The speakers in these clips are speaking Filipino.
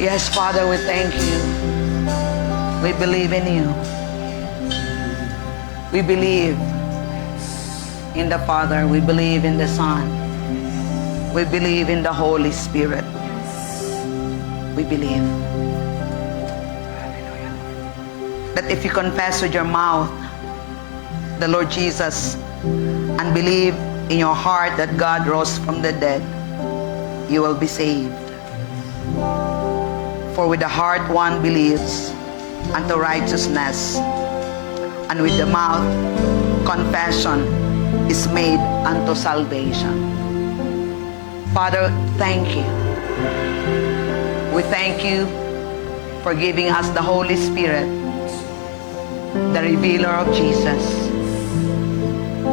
Yes, Father, we thank you. We believe in you. We believe in the Father. We believe in the Son. We believe in the Holy Spirit. We believe that if you confess with your mouth the Lord Jesus and believe in your heart that God rose from the dead, you will be saved. For with the heart one believes unto righteousness, and with the mouth confession is made unto salvation. Father, thank you. We thank you for giving us the Holy Spirit, the revealer of Jesus.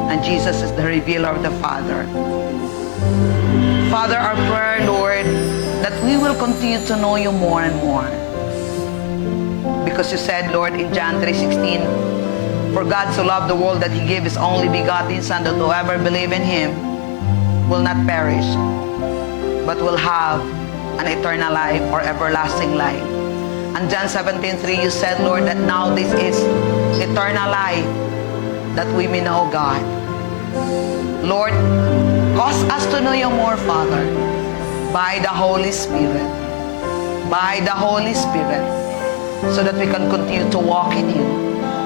And Jesus is the revealer of the Father. Father, our prayer, Lord, that we will continue to know you more and more. Because you said, Lord, in John 3:16, for God so loved the world that he gave his only begotten Son, that whoever believe in him will not perish, but will have an eternal life or everlasting life. And John 17:3, you said, Lord, that now this is eternal life, that we may know God. Lord, cause us to know you more, Father, by the Holy Spirit. By the Holy Spirit. So that we can continue to walk in you.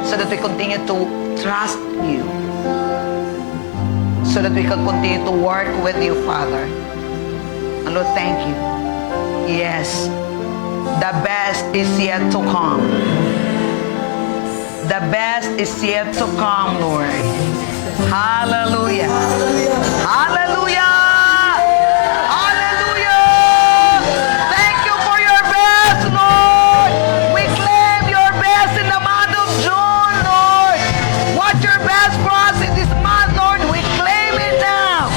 So that we continue to trust you. So that we can continue to work with you, Father. And Lord, thank you. Yes, the best is yet to come. The best is yet to come, Lord. Hallelujah. Hallelujah. Hallelujah. Thank you for your best, Lord. We claim your best in the month of June, Lord. What your best for us in this month, Lord, we claim it now.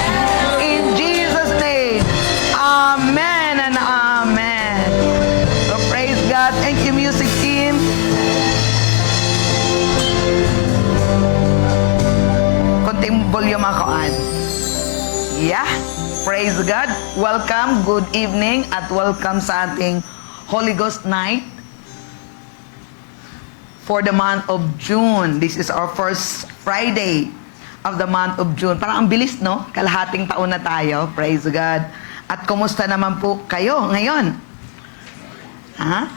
In Jesus' name. Amen and amen. So praise God. Thank you, music team. Konting volume ako an. Yeah. Praise God. Welcome. Good evening at welcome sa ating Holy Ghost Night for the month of June. This is our first Friday of the month of June. Parang ang bilis, no? Kalahating taon na tayo. Praise God. At kumusta naman po kayo ngayon? Ha?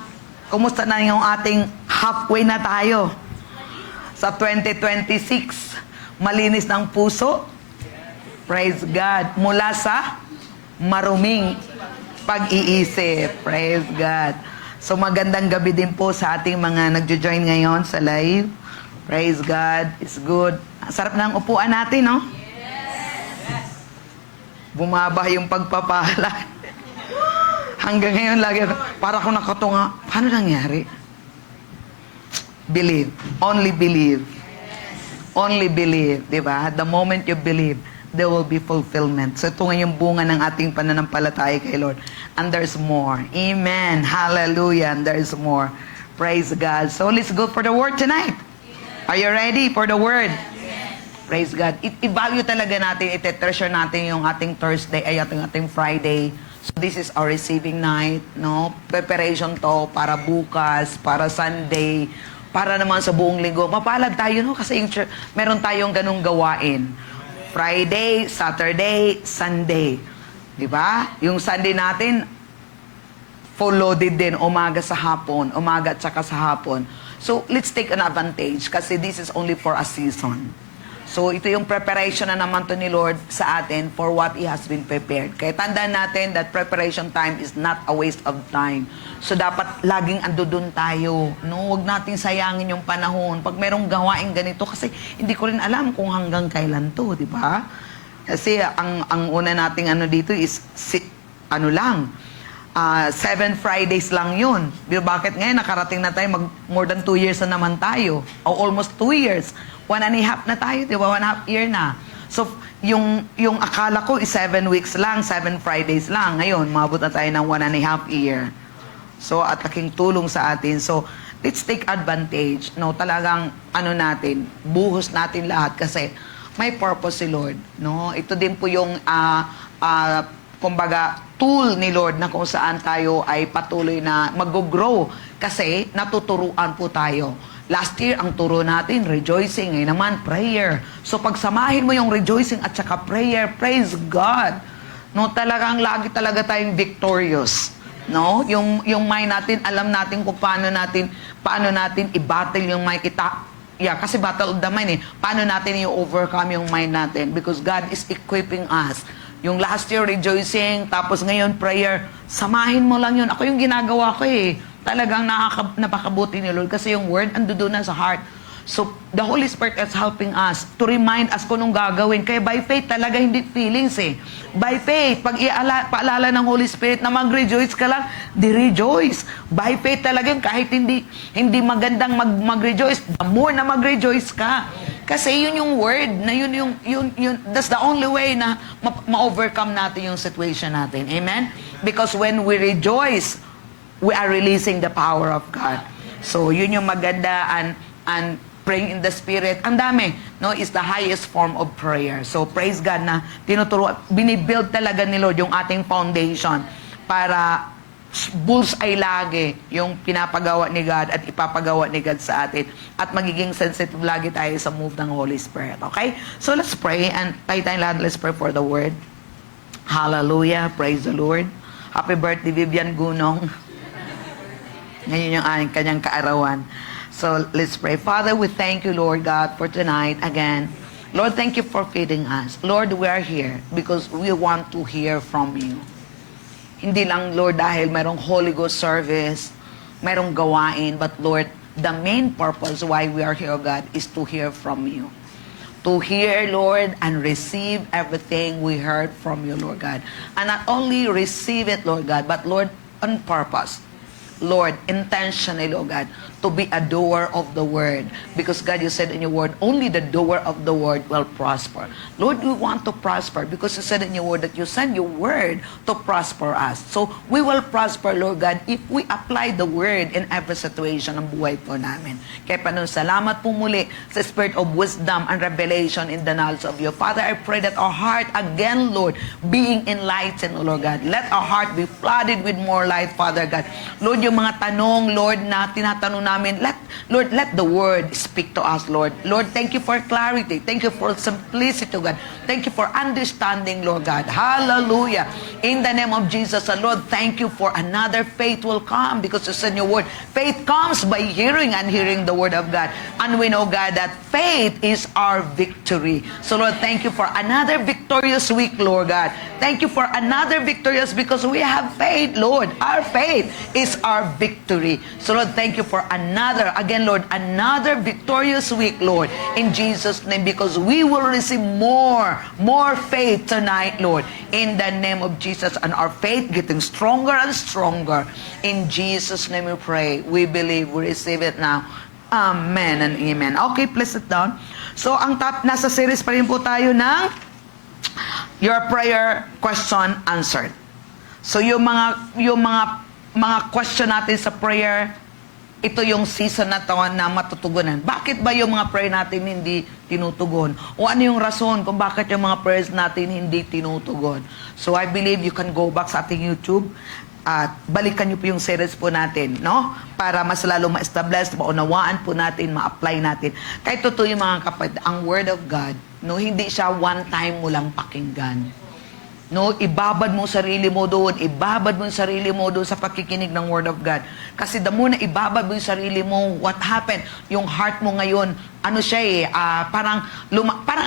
Kumusta na yung ating halfway na tayo sa 2026? Malinis ng puso? Praise God. Mula sa maruming pag-iisip. Praise God. So magandang gabi din po sa ating mga nagjo-join ngayon sa live. Praise God. It's good. Sarap ng upuan natin, no? Yes. Bumaba yung pagpapala. Hanggang ngayon lagi, para ako nakatunga, paano nangyari? Believe. Only believe. Only believe, di ba? The moment you believe, there will be fulfillment. So ito nga yung bunga ng ating pananampalataya kay Lord. And there's more. Amen. Hallelujah. And there's more. Praise God. So let's go for the word tonight. Are you ready for the word? Praise God. I-value talaga natin, ite-treasure natin yung ating Thursday, ay ating Friday. So this is our receiving night, no? Preparation to para bukas, para Sunday, para naman sa buong linggo. Mapalad tayo, no? Kasi yung meron tayong ganung gawain. Friday, Saturday, Sunday. Di ba? Yung Sunday natin, full loaded din, umaga sa hapon, umaga at saka sa hapon. So, let's take an advantage kasi this is only for a season. So, ito yung preparation na naman to ni Lord sa atin for what He has been prepared. Kaya tandaan natin that preparation time is not a waste of time. So, dapat laging andudun tayo. No? Huwag natin sayangin yung panahon. Pag merong gawain ganito, kasi hindi ko rin alam kung hanggang kailan to, di ba? Kasi ang una nating ano dito is, ano lang, 7 Fridays lang yun. Bakit ngayon nakarating na tayo, more than 2 years na naman tayo. O almost 2 years. 1.5 na tayo, di ba? 1.5 year na. So, yung akala ko is 7 weeks lang, 7 Fridays lang. Ngayon, mabot na tayo ng 1.5 year. So, at laking tulong sa atin. So, let's take advantage. No, talagang, ano natin, buhos natin lahat kasi may purpose si Lord. No? Ito din po yung kumbaga, tool ni Lord na kung saan tayo ay patuloy na mag-grow kasi natuturuan po tayo. Last year, ang turo natin, rejoicing. Ngayon naman, prayer. So, pagsamahin mo yung rejoicing at saka prayer, praise God. No, talagang lagi talaga tayong victorious. No? Yung mind natin, alam natin kung paano natin i-battle yung mind kasi battle of the mind Paano natin i-overcome yung mind natin? Because God is equipping us. Yung last year, rejoicing, tapos ngayon, prayer. Samahin mo lang yun. Ako yung ginagawa ko Talagang napakabuti ni Lord kasi yung word ando doon na sa heart. So, the Holy Spirit is helping us to remind us kung anong gagawin. Kaya by faith talaga, hindi feelings By faith, pag paalala ng Holy Spirit na mag-rejoice ka lang, di-rejoice. By faith talaga yun, kahit hindi magandang mag-rejoice, the more na mag-rejoice ka. Kasi yun yung word, na yun, that's the only way na ma-overcome natin yung situation natin. Amen? Because when we rejoice, we are releasing the power of God. So, yun yung maganda and praying in the Spirit. Ang dami, no? Is the highest form of prayer. So, praise God na binibuild talaga ni Lord yung ating foundation para bullseye lagi yung pinapagawa ni God at ipapagawa ni God sa atin. At magiging sensitive lagi tayo sa move ng Holy Spirit. Okay? So, let's pray. And tayo lahat, let's pray for the word. Hallelujah. Praise the Lord. Happy birthday, Vivian Gunong. Ngayon yung kanyang kaarawan. So, let's pray. Father, we thank you, Lord God, for tonight again. Lord, thank you for feeding us. Lord, we are here because we want to hear from you. Hindi lang, Lord, dahil mayroong Holy Ghost service, mayroong gawain, but Lord, the main purpose why we are here, God, is to hear from you. To hear, Lord, and receive everything we heard from you, Lord God. And not only receive it, Lord God, but Lord, on purpose. Lord, intentionally, Lord God, to be a doer of the word. Because God, you said in your word, only the doer of the word will prosper. Lord, we want to prosper because you said in your word that you send your word to prosper us. So, we will prosper, Lord God, if we apply the word in every situation ng buhay po namin. Kaya pa nun, salamat po muli sa spirit of wisdom and revelation in the knowledge of you. Father, I pray that our heart again, Lord, being enlightened, Lord God. Let our heart be flooded with more light, Father God. Lord, yung mga tanong, Lord, na tinatanong namin, Lord, let the word speak to us, Lord. Lord, thank you for clarity. Thank you for simplicity, God. Thank you for understanding, Lord God. Hallelujah. In the name of Jesus, Lord, thank you for another faith will come because you said in your word, faith comes by hearing and hearing the word of God. And we know, God, that faith is our victory. So, Lord, thank you for another victorious week, Lord God. Thank you for another victorious because we have faith, Lord. Our faith is our victory. So, Lord, thank you for another victorious week, Lord, in Jesus' name, because we will receive more faith tonight, Lord, in the name of Jesus, and our faith getting stronger and stronger. In Jesus' name we pray. We believe, we receive it now. Amen and amen. Okay, please sit down. So, nasa series pa rin po tayo ng Your Prayer Question Answered. So, yung mga question natin sa prayer, ito yung season na to na matutugunan. Bakit ba yung mga prayer natin hindi tinutugon? O ano yung rason kung bakit yung mga prayers natin hindi tinutugon? So I believe you can go back sa ating YouTube at balikan nyo po yung series po natin, no? Para mas lalo ma-establish, maunawaan po natin, ma-apply natin. Kahit totoo yung mga kapatid, ang Word of God, no, hindi siya one time mo lang pakinggan. No, ibabad mo sarili mo doon, sa pakikinig ng Word of God. Kasi the more na ibabad mo yung sarili mo, what happened? Yung heart mo ngayon, ano siya parang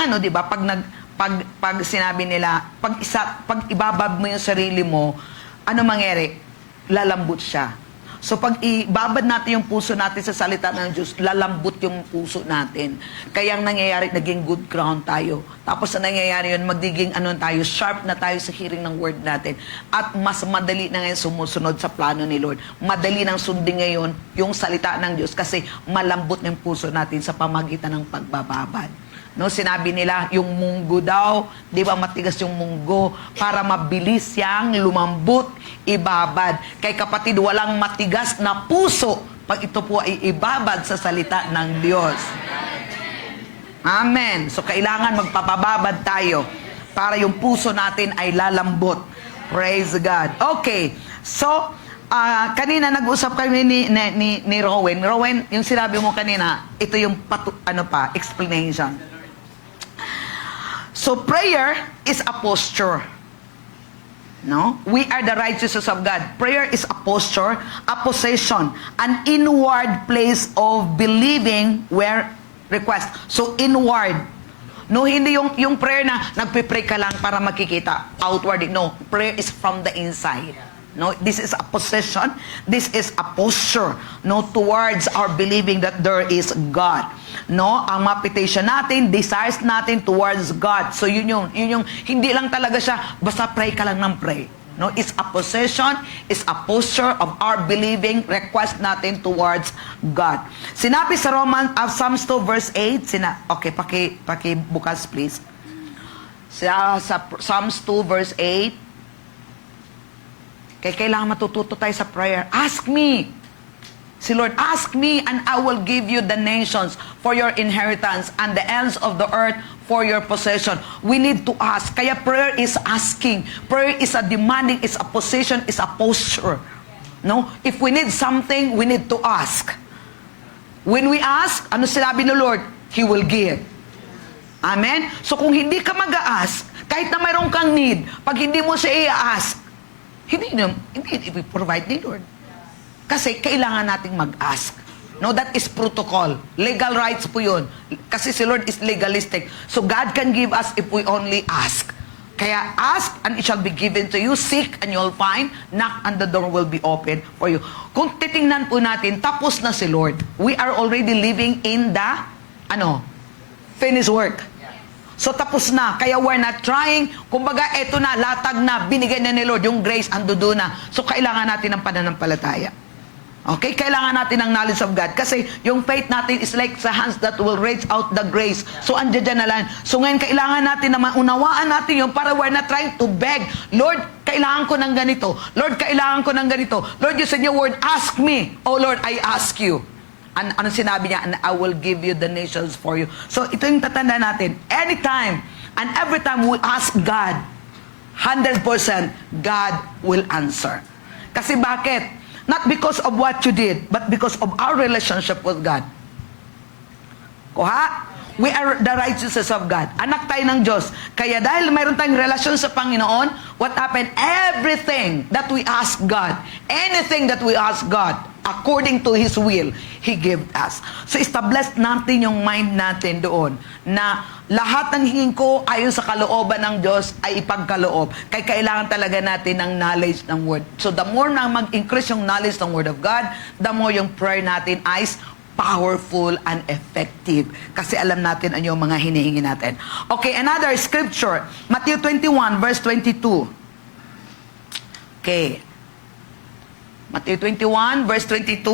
ano, 'di ba? Pag sinabi nila, pag ibabad mo yung sarili mo, ano mangyari? Lalambot siya. So pag ibabad natin yung puso natin sa salita ng Diyos, lalambot yung puso natin. Kaya ang nangyayari, naging good ground tayo. Tapos ang nangyayari yun, magiging sharp na tayo sa hearing ng word natin. At mas madali na ngayon sumusunod sa plano ni Lord. Madali nang sundin ngayon yung salita ng Diyos kasi malambot ng puso natin sa pamagitan ng pagbababad. No, sinabi nila, yung munggo daw, di ba matigas yung munggo, para mabilis yang lumambot, ibabad. Kay kapatid, walang matigas na puso pag ito po ay ibabad sa salita ng Diyos. Amen. So, kailangan magpapababad tayo para yung puso natin ay lalambot. Praise God. Okay. So, kanina nag-usap kami ni Rowan. Rowan, yung sinabi mo kanina, ito yung explanation. So, prayer is a posture. No? We are the righteousness of God. Prayer is a posture, a possession, an inward place of believing where request. So, inward. No, hindi yung prayer na nagpe-pray ka lang para makikita. Outward. No, prayer is from the inside. No, this is a possession. This is a posture, no, towards our believing that there is God. No, ang petition natin, desires natin towards God. So yun yung hindi lang talaga siya basta pray ka lang ng pray. No, it's a possession, it's a posture of our believing request natin towards God. Sinabi sa Psalms 2 verse 8, okay, bukas please. Sa Psalms 2 verse 8, kaya kailangan matututo tayo sa prayer. Ask me. Si Lord, ask me and I will give you the nations for your inheritance and the ends of the earth for your possession. We need to ask. Kaya prayer is asking. Prayer is a demanding, is a possession, is a posture. No? If we need something, we need to ask. When we ask, ano sinabi ni Lord? He will give. Amen? So kung hindi ka mag-a-ask, kahit na mayroon kang need, pag hindi mo siya i-ask, hindi i-provide ni Lord. Kasi kailangan nating mag-ask. No, that is protocol. Legal rights po yun. Kasi si Lord is legalistic. So God can give us if we only ask. Kaya ask and it shall be given to you. Seek and you'll find. Knock and the door will be open for you. Kung titingnan po natin, tapos na si Lord. We are already living in the, finished work. So tapos na. Kaya we're not trying. Kumbaga, eto na, latag na, binigay na ni Lord yung grace, andoon na. So kailangan natin ng pananampalataya. Okay? Kailangan natin ng knowledge of God. Kasi yung faith natin is like sa hands that will reach out the grace. So andyan na lang. So ngayon, kailangan natin na maunawaan natin yung para we're not trying to beg. Lord, kailangan ko ng ganito. Lord, kailangan ko ng ganito. Lord, you said your word, ask me. Oh Lord, I ask you. Ano sinabi niya? And I will give you the nations for you. So ito yung tatanda natin. Anytime and every time we ask God, 100% God will answer. Kasi bakit? Not because of what you did, but because of our relationship with God. Kuha? We are the righteousness of God. Anak tayo ng Diyos. Kaya dahil mayroon tayong relasyon sa Panginoon, what happened? Everything that we ask God, anything that we ask God, according to His will, He gave us. So establish natin yung mind natin doon na lahat ng hingin ko ayon sa kalooban ng Diyos ay ipagkaloob. Kaya kailangan talaga natin ng knowledge ng Word. So the more na mag-increase yung knowledge ng Word of God, the more yung prayer natin ay powerful and effective. Kasi alam natin ano yung mga hinihingi natin. Okay, another scripture. Matthew 21 verse 22. Okay. Matthew 21 verse 22.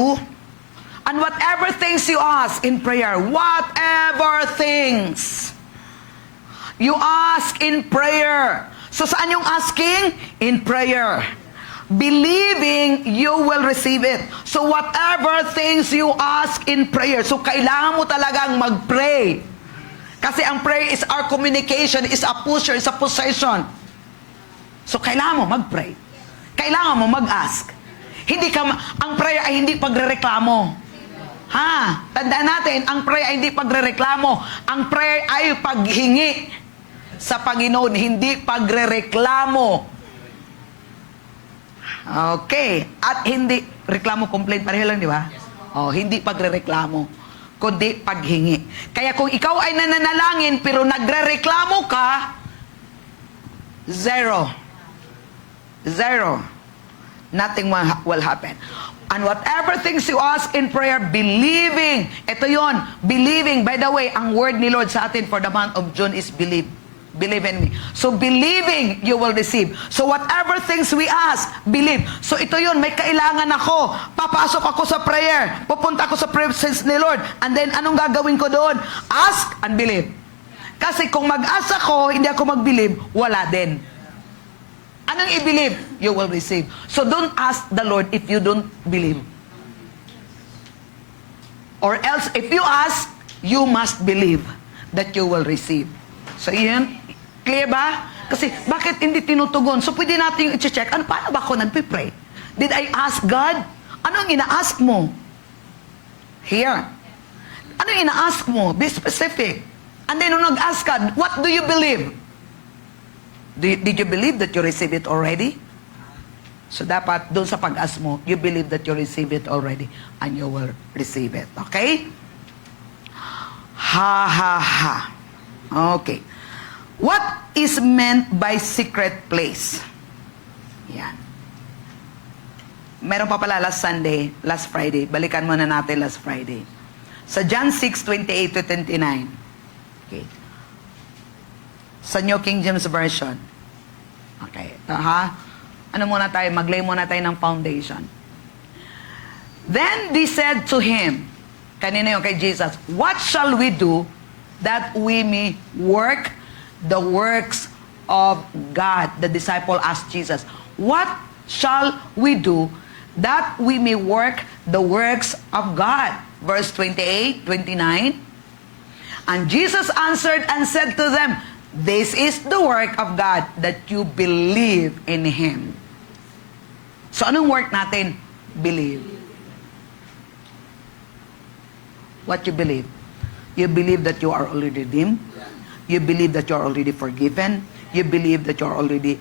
And whatever things you ask in prayer, whatever things you ask in prayer. So saan yung asking? In prayer. Believing you will receive it. So whatever things you ask in prayer. So kailangan mo talagang mag-pray. Kasi ang prayer is our communication, is a posture, is a possession. So kailangan mo mag-pray. Kailangan mo mag-ask. Ang prayer ay hindi pagrereklamo. Ha? Tandaan natin, ang prayer ay hindi pagrereklamo. Ang prayer ay paghingi sa Panginoon, hindi pagrereklamo. Okay. At hindi, reklamo, complaint, pareho lang, di ba? Oh, hindi pagrereklamo, kundi paghingi. Kaya kung ikaw ay nananalangin, pero nagrereklamo ka, zero. Nothing will happen. And whatever things you ask in prayer, believing. Ito yon, believing. By the way, ang word ni Lord sa atin for the month of June is believe. Believe in me. So believing, you will receive. So whatever things we ask, believe. So ito yun, may kailangan ako. Papasok ako sa prayer. Pupunta ako sa presence ni Lord. And then, anong gagawin ko doon? Ask and believe. Kasi kung mag-ask ako, hindi ako mag-believe, wala din. Anong i-believe? You will receive. So don't ask the Lord if you don't believe. Or else, if you ask, you must believe that you will receive. So yun, clear ba? Kasi, bakit hindi tinutugon? So, pwede natin yung i-check. Ano, paano ba ako nagpipray? Did I ask God? Ano ang ina-ask mo? Here. Ano yung ina-ask mo? Be specific. And then, nung nag-ask God, what do you believe? Did you believe that you receive it already? So, dapat, doon sa pag-ask mo, you believe that you receive it already and you will receive it. Okay? Ha, ha, ha. Okay. What is meant by secret place? Yan. Meron pa pala last Sunday, last Friday. Balikan muna natin last Friday. Sa John 6:28 to 29. Okay. Sa New King James Version. Okay. Ito ha. Ano muna tayo? Maglay muna tayo ng foundation. Then they said to him, kanina yung kay Jesus, what shall we do that we may work the works of God? The disciple asked Jesus, what shall we do that we may work the works of God? Verse 28, 29. And Jesus answered and said to them, this is the work of God, that you believe in Him. So anong work natin? Believe. What you believe? You believe that you are already redeemed. You believe that you are already forgiven. You believe that you are already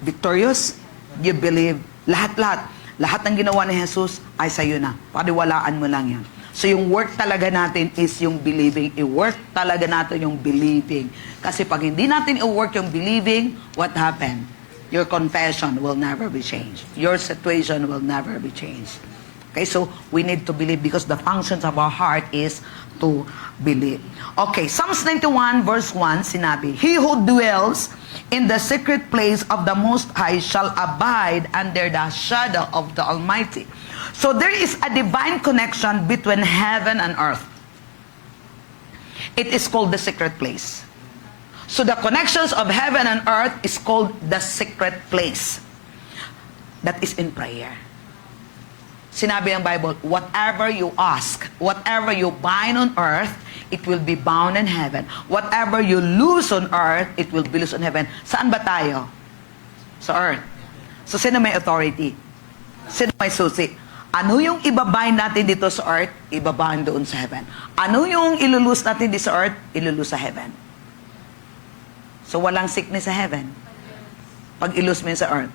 victorious. You believe lahat-lahat. Lahat ng ginawa ni Jesus ay sa'yo na. Paniwalaan mo lang yan. So yung work talaga natin is yung believing. I-work talaga natin yung believing. Kasi pag hindi natin i-work yung believing, what happened? Your confession will never be changed. Your situation will never be changed. Okay, so we need to believe because the functions of our heart is to believe. Okay, Psalms 91 verse 1, sinabi, he who dwells in the secret place of the Most High shall abide under the shadow of the Almighty. So there is a divine connection between heaven and earth. It is called the secret place. So the connections of heaven and earth is called the secret place. That is in prayer. Sinabi ng Bible, whatever you ask, whatever you bind on earth, it will be bound in heaven. Whatever you loose on earth, it will be loose in heaven. Saan ba tayo? Sa earth. So, sino may authority? Sino may susi? Ano yung ibabind natin dito sa earth? Ibabind doon sa heaven. Ano yung ilulus natin dito sa earth? Ilulus sa heaven. So, walang sickness sa heaven. Pag ilus mo yun sa earth.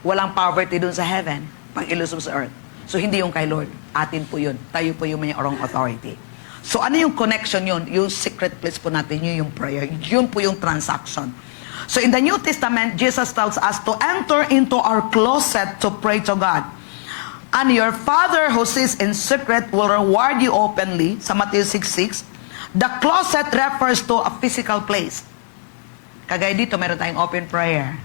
Walang poverty doon sa heaven. Pag ilus mo sa earth. So, hindi yung kay Lord. Atin po yun. Tayo po yung may orong authority. So, ano yung connection yun? Yung secret place po natin, yun yung prayer. Yun po yung transaction. So, in the New Testament, Jesus tells us to enter into our closet to pray to God. And your Father who sees in secret will reward you openly. Sa Matthew 6:6. The closet refers to a physical place. Kagaya dito, meron tayong open prayer.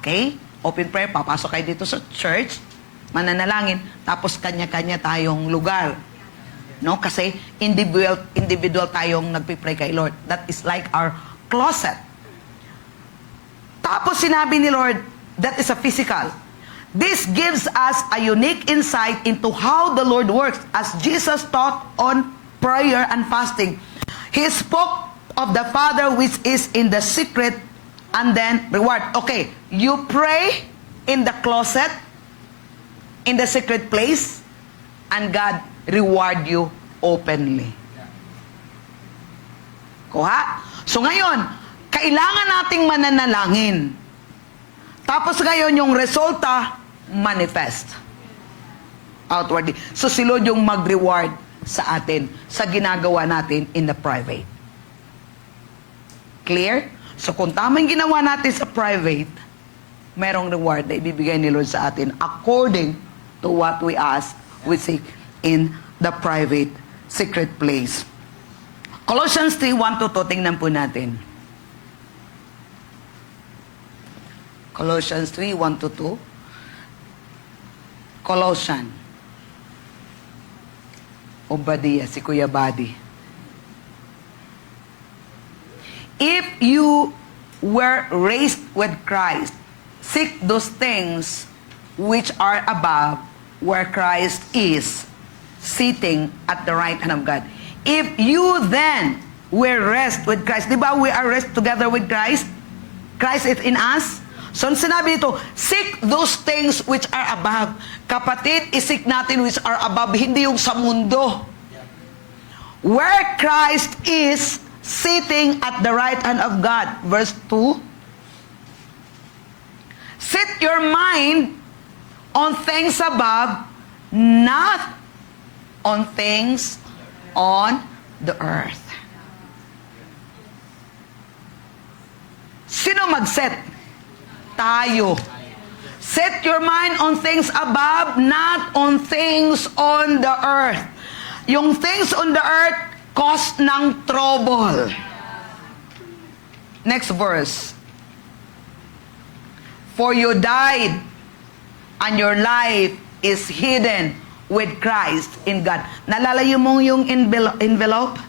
Okay? Open prayer, papasok kayo dito sa church, mananalangin, tapos kanya-kanya tayong lugar. No? Kasi individual tayong nagpipray kay Lord. That is like our closet. Tapos sinabi ni Lord, that is a physical. This gives us a unique insight into how the Lord works. As Jesus taught on prayer and fasting, He spoke of the Father which is in the secret and then reward. Okay, you pray in the closet, in the secret place, and God reward you openly. Kuha? So ngayon, kailangan nating mananalangin. Tapos ngayon, yung resulta, manifest outwardly. So si Lord yung mag-reward sa atin, sa ginagawa natin in the private. Clear? So kung tama yung ginawa natin sa private, merong reward na ibibigay ni Lord sa atin according to what we ask, we seek in the private, secret place. Colossians 3:1-2, tingnan po natin. Colossians 3:1-2. Colossian. Obadiah, si Kuya Buddy. If you were raised with Christ, seek those things which are above, where Christ is, sitting at the right hand of God. If you then we rest with Christ. Di ba we are rest together with Christ? Christ is in us. So, sinabi nito, seek those things which are above. Kapatid, isik natin which are above, hindi yung sa mundo. Where Christ is sitting at the right hand of God. Verse 2. Set your mind on things above, not on things on the earth. Sino mag-set? Tayo. Set your mind on things above, not on things on the earth. Yung things on the earth, cause ng trouble. Next verse. For you died, and your life is hidden with Christ in God. Nalalayo mo yung envelope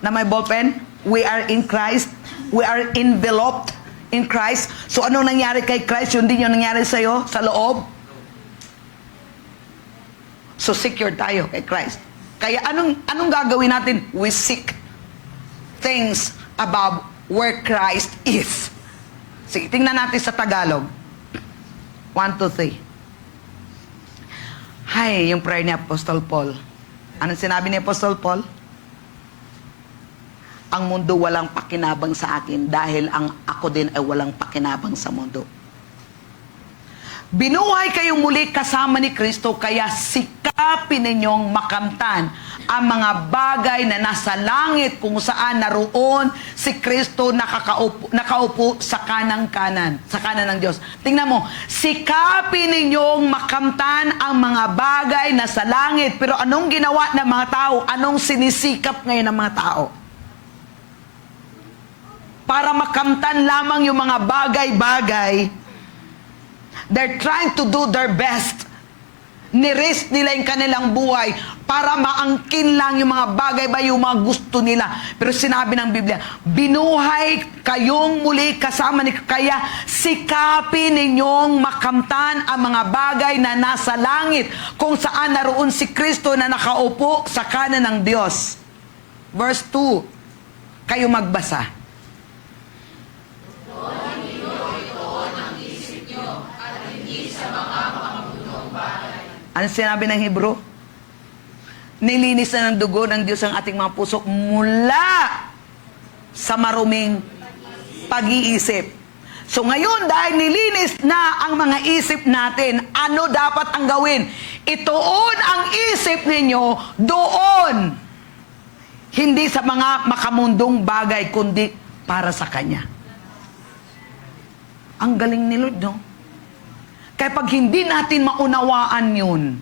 na may ballpen? We are in Christ. We are enveloped in Christ. So anong nangyari kay Christ, yun din yung nangyari sa'yo, sa loob. So secure tayo kay Christ. Kaya anong gagawin natin? We seek things above where Christ is. Sige, tingnan natin sa Tagalog. 1, 2, 3. Hay, yung prayer ni Apostle Paul. Anong sinabi ni Apostle Paul? Ang mundo walang pakinabang sa akin dahil ang ako din ay walang pakinabang sa mundo. Binuhay kayong muli kasama ni Kristo, kaya sikapin ninyong makamtan ang mga bagay na nasa langit kung saan naroon si Kristo nakaupo sa kanan ng Diyos. Tingnan mo, sikapin ninyong makamtan ang mga bagay na sa langit. Pero anong ginawa ng mga tao? Anong sinisikap ngayon ng mga tao? Para makamtan lamang yung mga bagay-bagay, they're trying to do their best. Nirisk nila yung kanilang buhay para maangkin lang yung mga bagay ba yung mga gusto nila. Pero sinabi ng Biblia, binuhay kayong muli kasama ni kaya sikapin ninyong makamtan ang mga bagay na nasa langit kung saan naroon si Kristo na nakaupo sa kanan ng Diyos. Verse 2, kayo magbasa. Ano sinabi ng Hebrew? Nilinis na ng dugo ng Diyos ang ating mga puso mula sa maruming pag-iisip. So ngayon, dahil nilinis na ang mga isip natin, ano dapat ang gawin? Ituon ang isip ninyo doon. Hindi sa mga makamundong bagay, kundi para sa Kanya. Ang galing ni Lord, no? Kaya pag hindi natin maunawaan yun,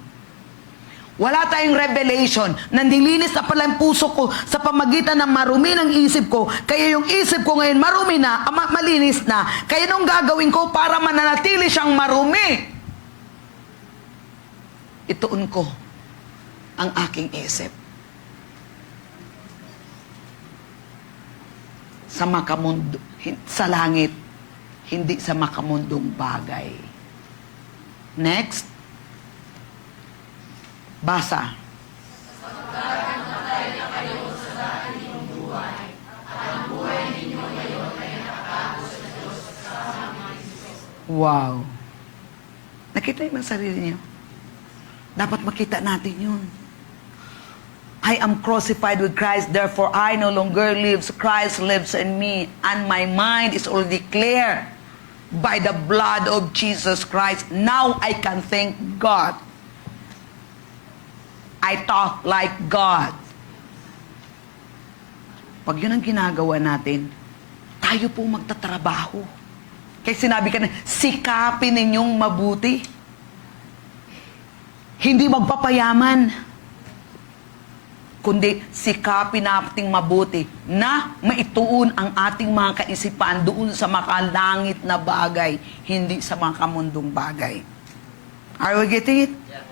wala tayong revelation, nandilinis na pala yung puso ko sa pamagitan ng marumi ng isip ko, kaya yung isip ko ngayon marumi na, malinis na, kaya nung gagawin ko para mananatili siyang marumi, ituon ko ang aking isip sa makamundo, sa langit, hindi sa makamundong bagay. Next. Basa. Wow. Nakita yung sarili niyo? Dapat makita natin yun. I am crucified with Christ, therefore I no longer live. Christ lives in me, and my mind is already clear by the blood of Jesus Christ. Now I can thank God. I talk like God. Pag yun ang ginagawa natin, tayo po magtatrabaho. Kaya sinabi ka na, sikapin ninyong mabuti. Hindi magpapayaman. Kundi sikapin nating mabuti na maituon ang ating mga kaisipan doon sa makalangit na bagay, hindi sa mga kamundong bagay. Are we getting it? Yeah.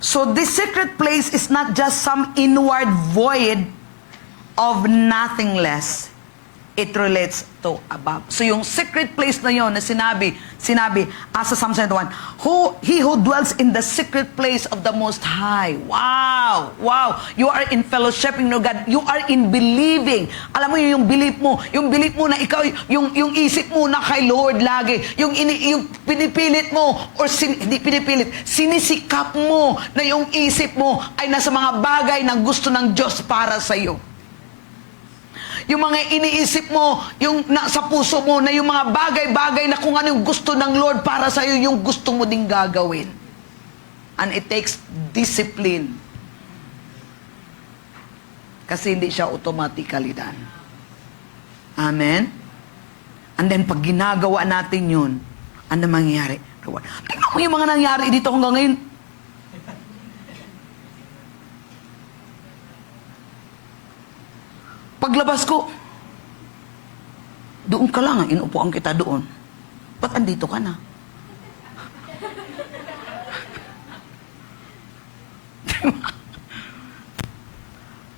So this secret place is not just some inward void of nothingness. it relates to above. So yung secret place na yon na sinabi, sa Psalm 71, he who dwells in the secret place of the Most High. Wow! Wow! You are in fellowshipping with God. You are in believing. Alam mo yung belief mo na ikaw, yung isip mo na kay Lord lagi. Yung pinipilit mo, or hindi pinipilit, sinisikap mo na yung isip mo ay nasa mga bagay na gusto ng Diyos para sa iyo. Yung mga iniisip mo, yung sa puso mo, na yung mga bagay-bagay na kung ano yung gusto ng Lord para sa iyo, yung gusto mo ding gagawin. And it takes discipline. Kasi hindi siya automatically done. Amen? And then, pag ginagawa natin yun, ano mangyayari? Tingnan mo yung mga nangyari dito hanggang ngayon. Paglabas ko, doon ka lang, inuupuan kita doon. Ba't andito ka na?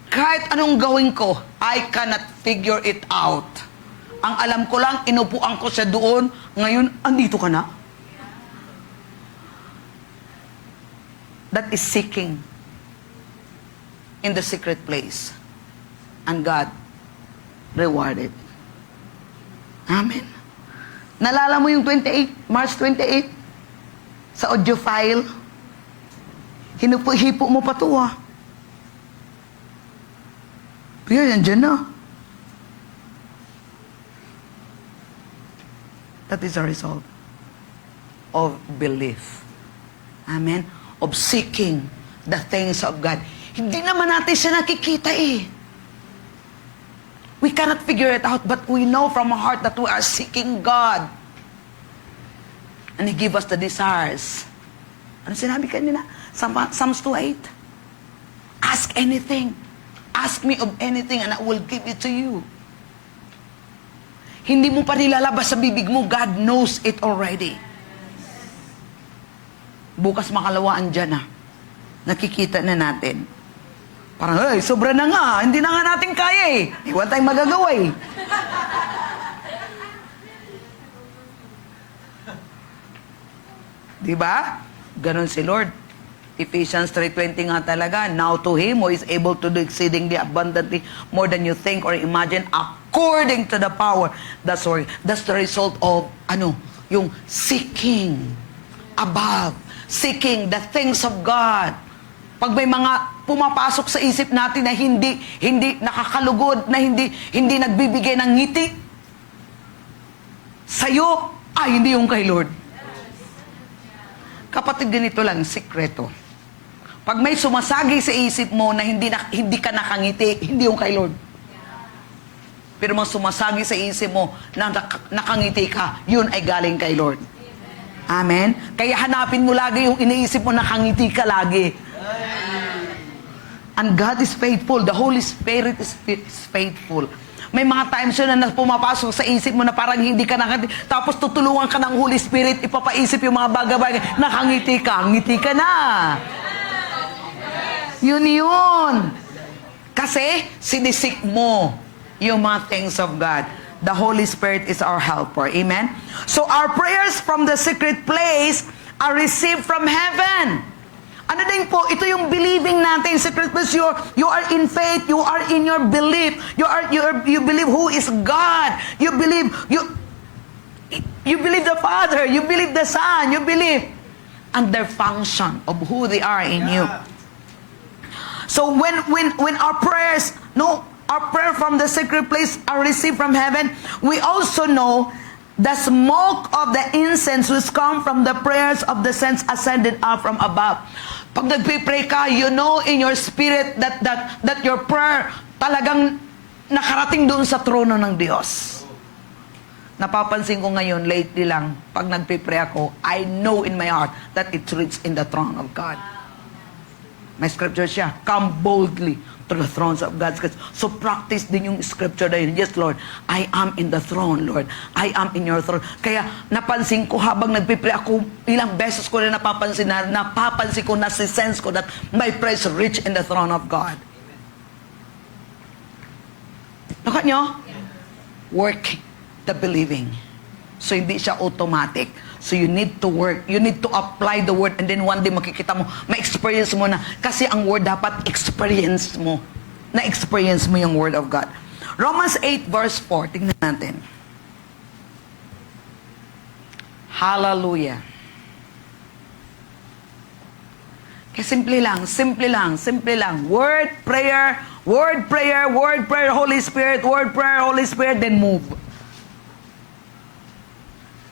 Kahit anong gawin ko, I cannot figure it out. Ang alam ko lang, inupuan ko siya doon, ngayon, andito ka na? That is seeking in the secret place. And God rewarded. Amen. Nalala mo yung March 28? Sa audio file? Hipo mo pa ito, Pero yan na. That is a result of belief. Amen. Of seeking the things of God. Hindi naman natin siya nakikita We cannot figure it out, but we know from our heart that we are seeking God. And He give us the desires. Ano sinabi kanina? Psalms 2:8. Ask anything. Ask me of anything and I will give it to you. Hindi mo pa nilalabas sa bibig mo, God knows it already. Bukas makalawaan dyan nakikita na natin. Parang, sobra na nga. Hindi na nga natin kaya Wala tayong magagawa Diba? Ganon si Lord. Ephesians 3:20 nga talaga. Now to Him who is able to do exceedingly abundantly more than you think or imagine according to the power. That's the result of, yung seeking above. Seeking the things of God. Pag may mga pumapasok sa isip natin na hindi nakakalugod, na hindi nagbibigay ng ngiti sa'yo, hindi yung kay Lord. Kapatid, ganito lang, sikreto. Pag may sumasagi sa isip mo na hindi ka nakangiti, hindi yung kay Lord. Pero mga sumasagi sa isip mo na nakangiti ka, yun ay galing kay Lord. Amen? Kaya hanapin mo lagi yung iniisip mo nakangiti ka lagi. And God is faithful. The Holy Spirit is faithful. May mga times yun na pumapasok sa isip mo na parang hindi ka nakangiti. Tapos tutulungan ka ng Holy Spirit, ipapaisip yung mga bagay-bagay. Nakangiti ka, ngiti ka na. Yun. Kasi sinisik mo yung mga things of God. The Holy Spirit is our helper. Amen? So our prayers from the secret place are received from heaven. Ano din po, ito yung believing natin, secret place, you are in faith, you are in your belief, you believe who is God, you believe the Father, you believe the Son, you believe, and their function of who they are in you. So when our prayers, our prayer from the secret place are received from heaven, we also know the smoke of the incense which come from the prayers of the saints ascended up from above. Pag nagpipray ka, you know in your spirit that your prayer talagang nakarating doon sa trono ng Diyos. Napapansin ko ngayon, lately lang, pag nagpipray ako, I know in my heart that it reaches in the throne of God. May scripture siya, come boldly to the thrones of God. So practice din yung scripture na yun. Yes, Lord, I am in the throne, Lord. I am in your throne. Kaya napansin ko habang nagpipray ako, ilang beses ko na napapansin ko, nasisense ko that my prayers reach in the throne of God. Nakat nyo? working the believing. So, hindi siya automatic. So, you need to work. You need to apply the word and then one day makikita mo, ma-experience mo na. Kasi ang word dapat experience mo. Na-experience mo yung word of God. Romans 8 verse 4. Tingnan natin. Hallelujah. Kaya simple lang, simple lang, simple lang. Word, prayer, word, prayer, word, prayer, Holy Spirit, word, prayer, Holy Spirit, then move.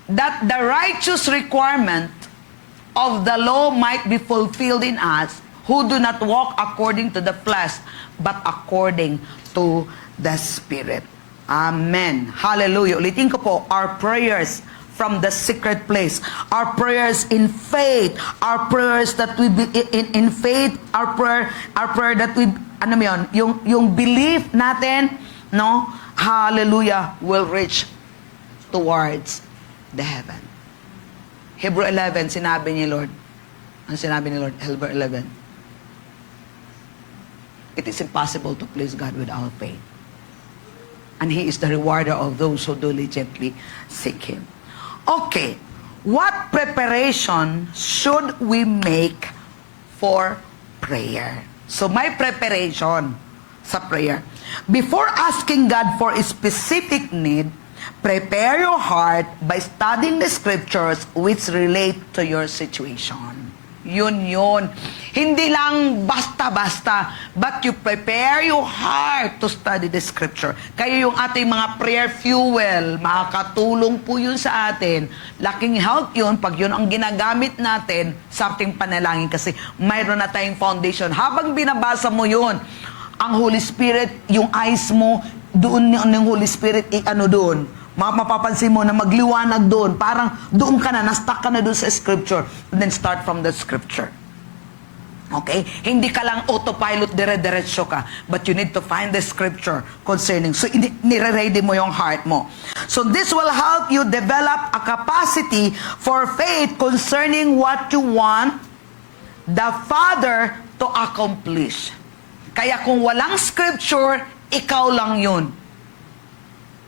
That the righteous requirement of the law might be fulfilled in us who do not walk according to the flesh, but according to the Spirit. Amen. Hallelujah. Ulitin ko po, our prayers from the secret place, our prayers in faith, our prayers that we be in faith, our prayer that we, ano mo yun, yung belief natin, no, hallelujah, will reach towards the heaven. Hebrew 11, sinabi ni Lord, ang sinabi ni Lord, Hebrew 11, it is impossible to please God without faith. And He is the rewarder of those who diligently seek Him. Okay, what preparation should we make for prayer? So, may preparation sa prayer. Before asking God for a specific need, prepare your heart by studying the scriptures which relate to your situation. Yun. Hindi lang basta-basta, but you prepare your heart to study the scripture. Kaya yung ating mga prayer fuel, makakatulong po yun sa atin. Laking help yun pag yun ang ginagamit natin sa ating panalangin kasi mayroon na tayong foundation. Habang binabasa mo yun, ang Holy Spirit, yung eyes mo, doon ng Holy Spirit, doon. Mapapansin mo na magliwanag doon. Parang doon ka na, na-stuck ka na doon sa scripture. And then start from the scripture. Okay? Hindi ka lang autopilot, dire-diretso ka. But you need to find the scripture concerning. So, nire-ready mo yung heart mo. So, this will help you develop a capacity for faith concerning what you want the Father to accomplish. Kaya kung walang scripture, ikaw lang yun.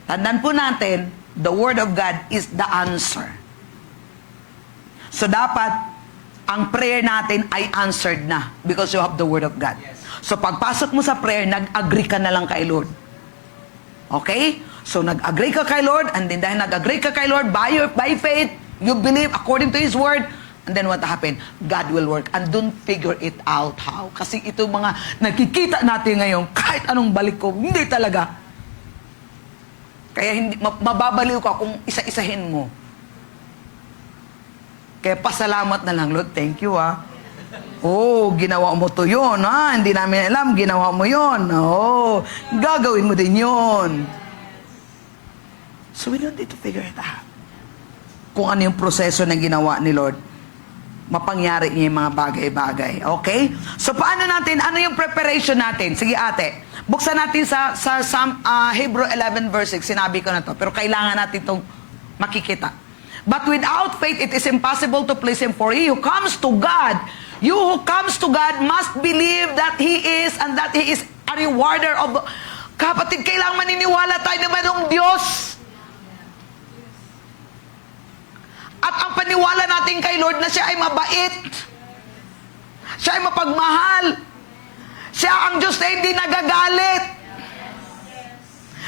Tandaan po natin, the Word of God is the answer. So dapat, ang prayer natin ay answered na because you have the Word of God. Yes. So pagpasok mo sa prayer, nag-agree ka na lang kay Lord. Okay? So nag-agree ka kay Lord, and then dahil nag-agree ka kay Lord, by faith, you believe according to His Word, and then what happened? God will work. And don't figure it out how. Kasi ito mga nakikita natin ngayon, kahit anong balik ko, hindi talaga. Kaya hindi, mababaliw ka kung isa-isahin mo. Kaya pasalamat na lang, Lord, thank you Oh, ginawa mo to yun, Hindi namin alam, ginawa mo yun. Oh, gagawin mo din yun. So we don't need to figure it out. Kung ano yung proseso na ginawa ni Lord, mapangyari niya yung mga bagay-bagay. Okay? So paano natin, ano yung preparation natin? Sige ate, buksan natin sa Hebrew 11 verse 6. Sinabi ko na to, pero kailangan natin itong makikita. But without faith, it is impossible to please Him. For he who comes to God, you who comes to God must believe that He is and that He is a rewarder of... Kapatid, kailangan maniniwala tayo naman ng Diyos. At ang paniwala natin kay Lord na Siya ay mabait. Siya ay mapagmahal. Siya ang Diyos na hindi nagagalit.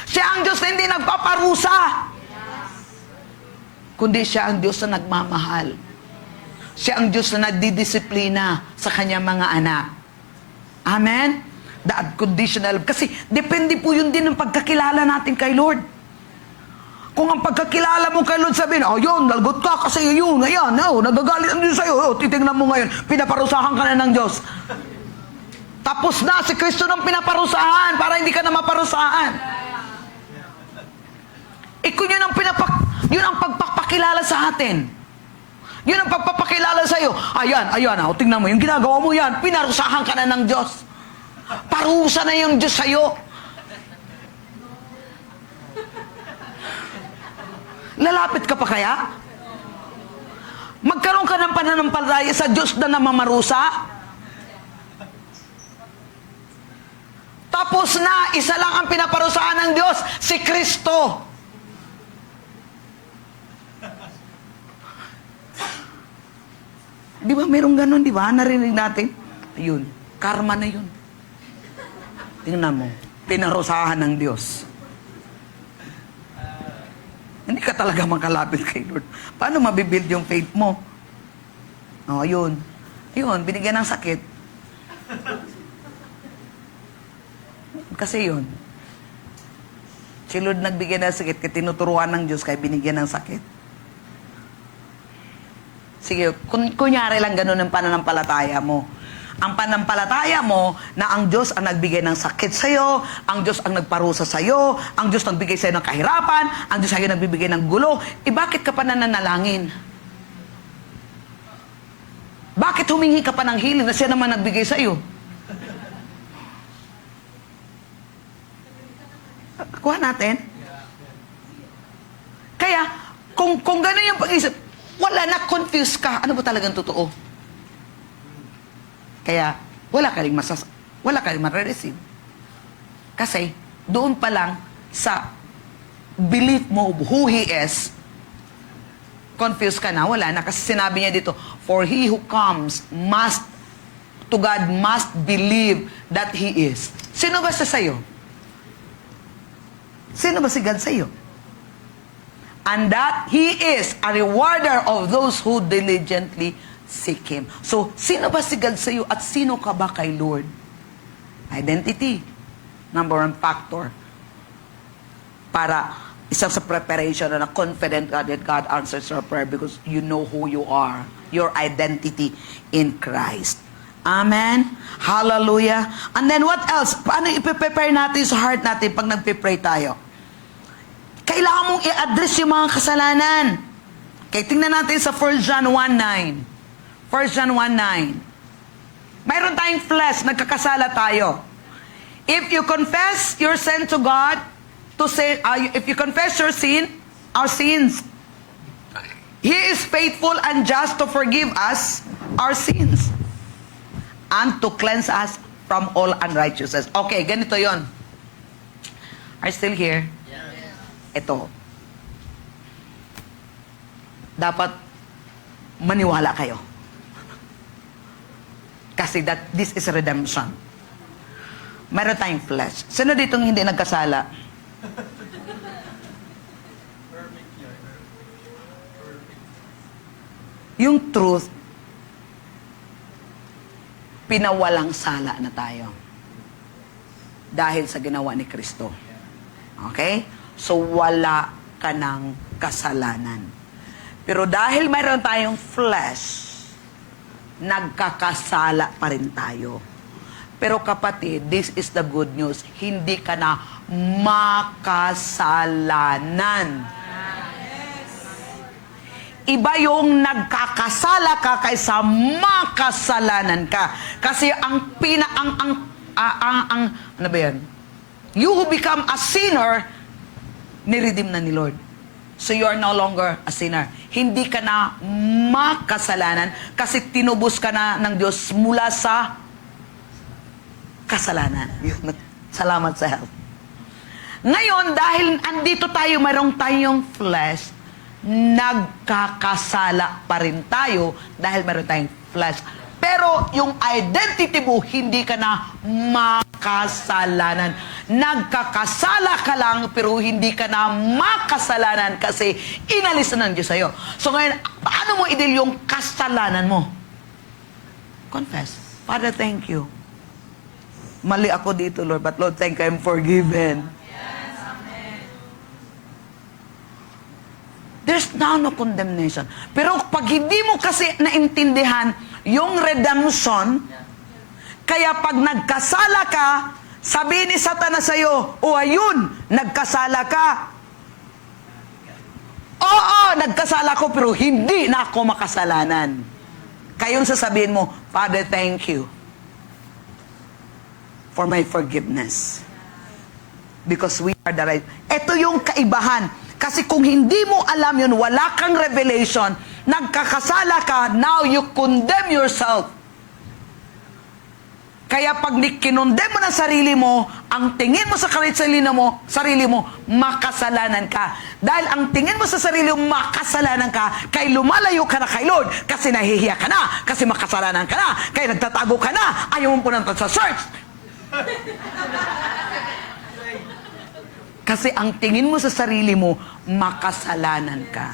Siya ang Diyos na hindi nagpaparusa. Kundi Siya ang Diyos na nagmamahal. Siya ang Diyos na nagdidisiplina sa Kanyang mga anak. Amen? The unconditional. Kasi depende po yun din ng pagkakilala natin kay Lord. Kung ang pagkakilala mo kay Lord sabihin, yun, nalgot ka kasi yun, ayan, nagagalit ang Diyos sa'yo, titignan mo ngayon, pinaparusahan ka na ng Diyos. Tapos na, si Kristo nang pinaparusahan para hindi ka na maparusahan. Kung yun ang pagpapakilala sa atin. Yun ang pagpapakilala sa'yo. Ayan, tingnan mo, yung ginagawa mo yan, pinarusahan ka na ng Diyos. Parusa na yung Diyos sa'yo. Lalapit ka pa kaya? Magkaroon ka ng pananampalataya sa Diyos na namamarusa? Tapos na, isa lang ang pinaparusahan ng Diyos, si Kristo. Di ba, merong ganun, di ba? Narinig natin. Ayun, karma na yun. Tingnan mo, pinarusahan ng Diyos. Hindi ka talaga makalapit kay Lord. Paano mabibuild yung faith mo? O, ayun. Ayun, binigyan ng sakit. Kasi yun. Si Lord nagbigay ng sakit, kaya tinuturuan ng Diyos, kaya binigyan ng sakit. Sige, kunyari lang ganun ang pananampalataya mo. Ang pananampalataya mo na ang Diyos ang nagbigay ng sakit sa'yo, ang Diyos ang nagparusa sa'yo, ang Diyos nagbigay sa'yo ng kahirapan, ang Diyos ang nagbibigay ng gulo, bakit ka pa nananalangin? Bakit humingi ka pa ng healing na siya naman nagbigay sa'yo? Kuha natin. Kaya, kung gano'n yung pag-isip, wala na, confused ka. Ano ba talagang totoo? Kaya, wala ka rin ma-receive. Kasi, doon pa lang sa belief mo who He is, confused ka na, wala na. Kasi sinabi niya dito, for he who comes to God must believe that He is. Sino ba siya sa'yo? Sino ba si God sa'yo? And that He is a rewarder of those who diligently seek Him. So, sino ba si God sa iyo at sino ka ba kay Lord? Identity. Number one factor. Para isa sa preparation na confident God that God answers your prayer because you know who you are. Your identity in Christ. Amen? Hallelujah. And then what else? Paano ipe-prepare natin sa heart natin pag nagpe-pray tayo? Kailangan mong i-address yung mga kasalanan. Kaya tingnan natin sa 1 John 1:9. 1 John 1:9. Mayroon tayong flesh, nagkakasala tayo. If you confess your sin to God, if you confess your sin, our sins, He is faithful and just to forgive us our sins and to cleanse us from all unrighteousness. Okay, ganito yon. Are you still here? Ito. Dapat maniwala kayo. Kasi this is redemption. Meron tayong flesh. Sino ditong hindi nagkasala? Yung truth, pinawalang sala na tayo. Dahil sa ginawa ni Kristo. Okay? So, wala ka ng kasalanan. Pero dahil mayroon tayong flesh, nagkakasala pa rin tayo. Pero kapatid, this is the good news. Hindi ka na makasalanan. Iba yung nagkakasala ka kaysa makasalanan ka. Kasi ano ba yan? You who become a sinner, niredeem na ni Lord. So you are no longer a sinner. Hindi ka na makasalanan kasi tinubos ka na ng Diyos mula sa kasalanan. Salamat sa help. Ngayon, dahil andito tayo, mayroong tayong flesh, nagkakasala pa rin tayo dahil mayroong tayong flesh. Pero yung identity mo, hindi ka na makasalanan. Nagkakasala ka lang, pero hindi ka na makasalanan kasi inalis na ng Diyos sa'yo. So ngayon, paano mo i-deal yung kasalanan mo? Confess. Father, thank you. Mali ako dito, Lord, but Lord, thank you, I'm forgiven. Yes, amen. There's now no condemnation. Pero pag hindi mo kasi naintindihan yung redemption, kaya pag nagkasala ka, sabihin ni Satanas sa'yo, o ayun, nagkasala ka. Oo, nagkasala ko, pero hindi na ako makasalanan. Kayong sasabihin mo, Father, thank you for my forgiveness. Because we are the right. Ito yung kaibahan. Kasi kung hindi mo alam yun, wala kang revelation, nagkakasala ka, now you condemn yourself. Kaya pag kinondem mo ng sarili mo, ang tingin mo sa sarili mo, makasalanan ka. Dahil ang tingin mo sa sarili mo, makasalanan ka, kay lumalayo ka na kay Lord, kasi nahihiya ka na, kasi makasalanan ka na, kaya nagtatago ka na, ayaw mo punanta sa church. Kasi ang tingin mo sa sarili mo, makasalanan ka.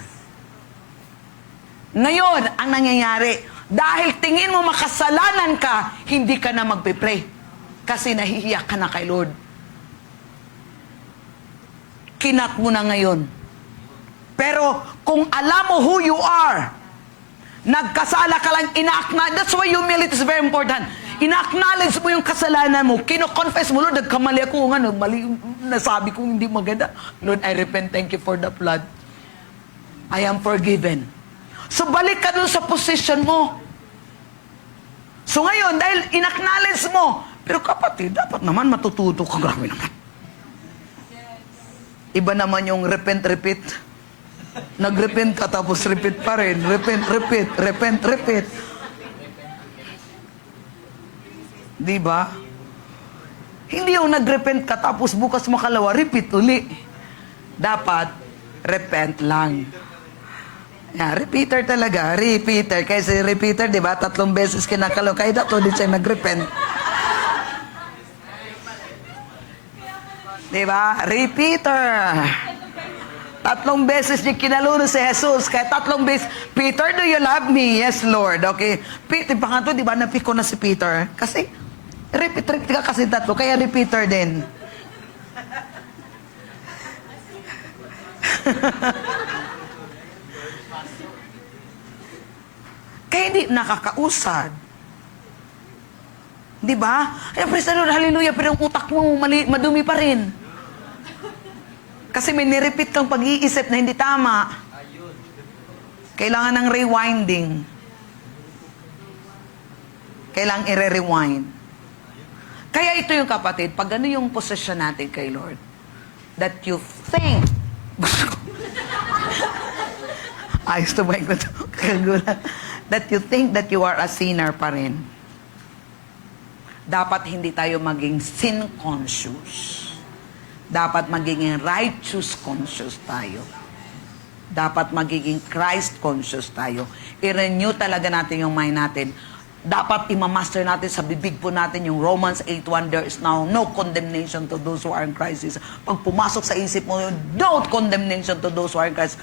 Ngayon, ang nangyayari, dahil tingin mo makasalanan ka, hindi ka na magpipray. Kasi nahihiya ka na kay Lord. Kinat mo na ngayon. Pero kung alam mo who you are, nagkasala ka lang, that's why humility is very important. Ina-acknowledge mo yung kasalanan mo. Kino-confess mo, Lord, nagkamali ako. Mali, nasabi ko hindi maganda. Lord, I repent. Thank you for the blood. I am forgiven. So, balik ka dun sa position mo. So, ngayon, dahil in-acknowledge mo, pero kapatid, dapat naman matututo ka. Grabe naman. Iba naman yung repent, repeat. Nag-repent ka, tapos repeat pa rin. Repent, repeat. Repent, repeat. Diba? Hindi yung nag-repent ka, tapos bukas makalawa, repeat uli. Dapat, repent lang. Yeah, repeater talaga. Repeater. Kasi repeater, di ba? 3 beses kinakalaw. Kaya dato din siya nag-repent. Di ba? Repeater. 3 beses niya kinaluno si Jesus. Kaya 3 beses, Peter, do you love me? Yes, Lord. Okay. Peter, pangatlo, di ba? Napiko na si Peter. Kasi, repeat ka kasi 3. Kaya repeater din. Kaya hindi nakakausad. Di ba? Ay, praise the Lord, hallelujah, pero ang utak mo madumi pa rin. Kasi may nirepeat kang pag-iisip na hindi tama. Kailangan ng rewinding. Kailangan i-rewind. Kaya ito yung kapatid, pag ano yung posisyon natin kay Lord, that you think, ayos to ba ito? Kagulat. That you think that you are a sinner pa rin. Dapat hindi tayo maging sin conscious. Dapat magiging righteous conscious tayo. Dapat magiging Christ conscious tayo. I-renew talaga natin yung mind natin. Dapat imamaster natin sa bibig po natin yung Romans 8:1, there is now no condemnation to those who are in Christ Jesus. Pag pumasok sa isip mo, no condemnation to those who are in Christ.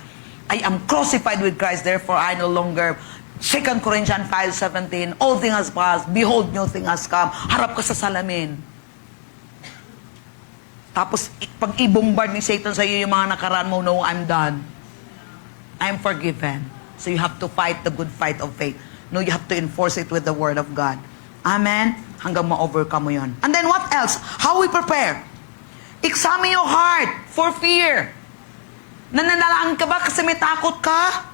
I am crucified with Christ, therefore I no longer. 2 Corinthians 5:17, all things has passed, behold, new thing has come. Harap ka sa salamin. Tapos, pag i-bombard ni Satan sa iyo yung mga nakaraan mo, no, I'm done. I'm forgiven. So you have to fight the good fight of faith. No, you have to enforce it with the Word of God. Amen? Hanggang ma-overcome mo yun. And then what else? How we prepare? Examine your heart for fear. Nananalaan ka ba kasi may takot ka?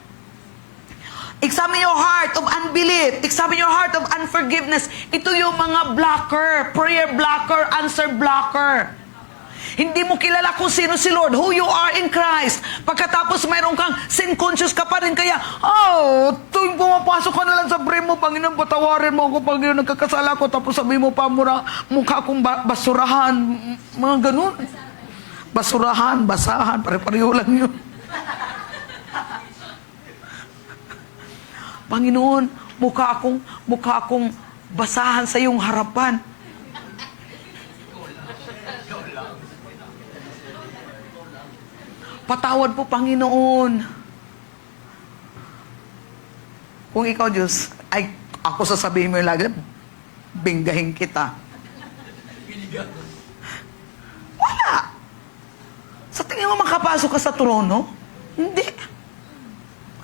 Examine your heart of unbelief. Examine your heart of unforgiveness. Ito yung mga blocker. Prayer blocker, answer blocker. Hindi mo kilala kung sino si Lord, who you are in Christ. Pagkatapos mayroon kang sin conscious ka pa rin, kaya, tuwing pumapasok ka na lang sa prayer mo, Panginoon, patawarin mo ako, Panginoon, nagkakasala ko, tapos sabi mo pa, mukha akong basurahan, mga ganun. Basurahan, basahan, pare-pareho lang yun. Panginoon, mukha akong basahan sa iyong harapan. Patawad po, Panginoon. Kung ikaw, Diyos, ako sasabihin mo yung lagi, binggahin kita. Wala. Sa tingin mo makapasok ka sa trono? Hindi.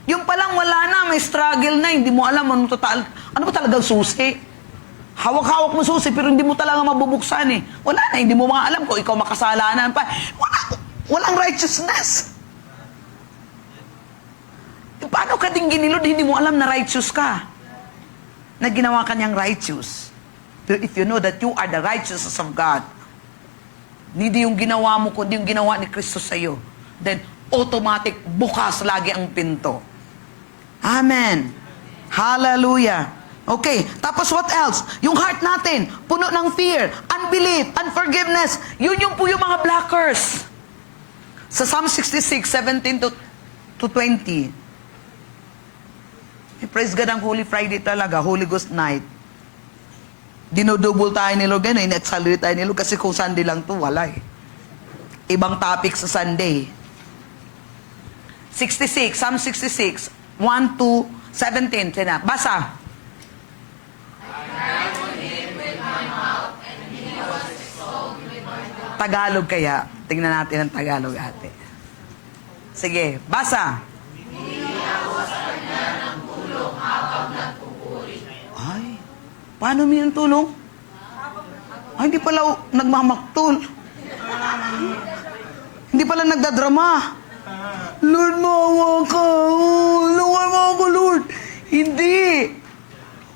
Yung palang wala na, may struggle na, hindi mo alam ano ba talagang susi. Hawak-hawak mo susi, pero hindi mo talaga mabubuksan eh. Wala na, hindi mo mga alam kung ikaw makasalanan pa. Walang righteousness. Paano ka din ginilod, hindi mo alam na righteous ka? Na ginawa ka niyang righteous. Pero if you know that you are the righteousness of God, hindi yung ginawa mo, kundi yung ginawa ni Kristo sa iyo, then automatic, bukas lagi ang pinto. Amen. Hallelujah. Okay, tapos what else? Yung heart natin, puno ng fear, unbelief, unforgiveness. Yun yung po yung mga blockers. Sa Psalm 66, 17 to 20. Praise God ang Holy Friday talaga, Holy Ghost Night. Dinodouble tayo ni Lord, in-accelerate tayo ni Lord, kasi kung Sunday lang to wala eh. Ibang topic sa Sunday. 66, Psalm 66, 1 to 17. Basa. Tagalog kaya. Tingnan natin ang Tagalog, ate. Sige, basa. Ay, paano mo yung tulong? Ay, hindi pala nagmamaktul. Hindi pala nagdadrama. Lord, maawa ka. Maawa ko, Lord. Hindi.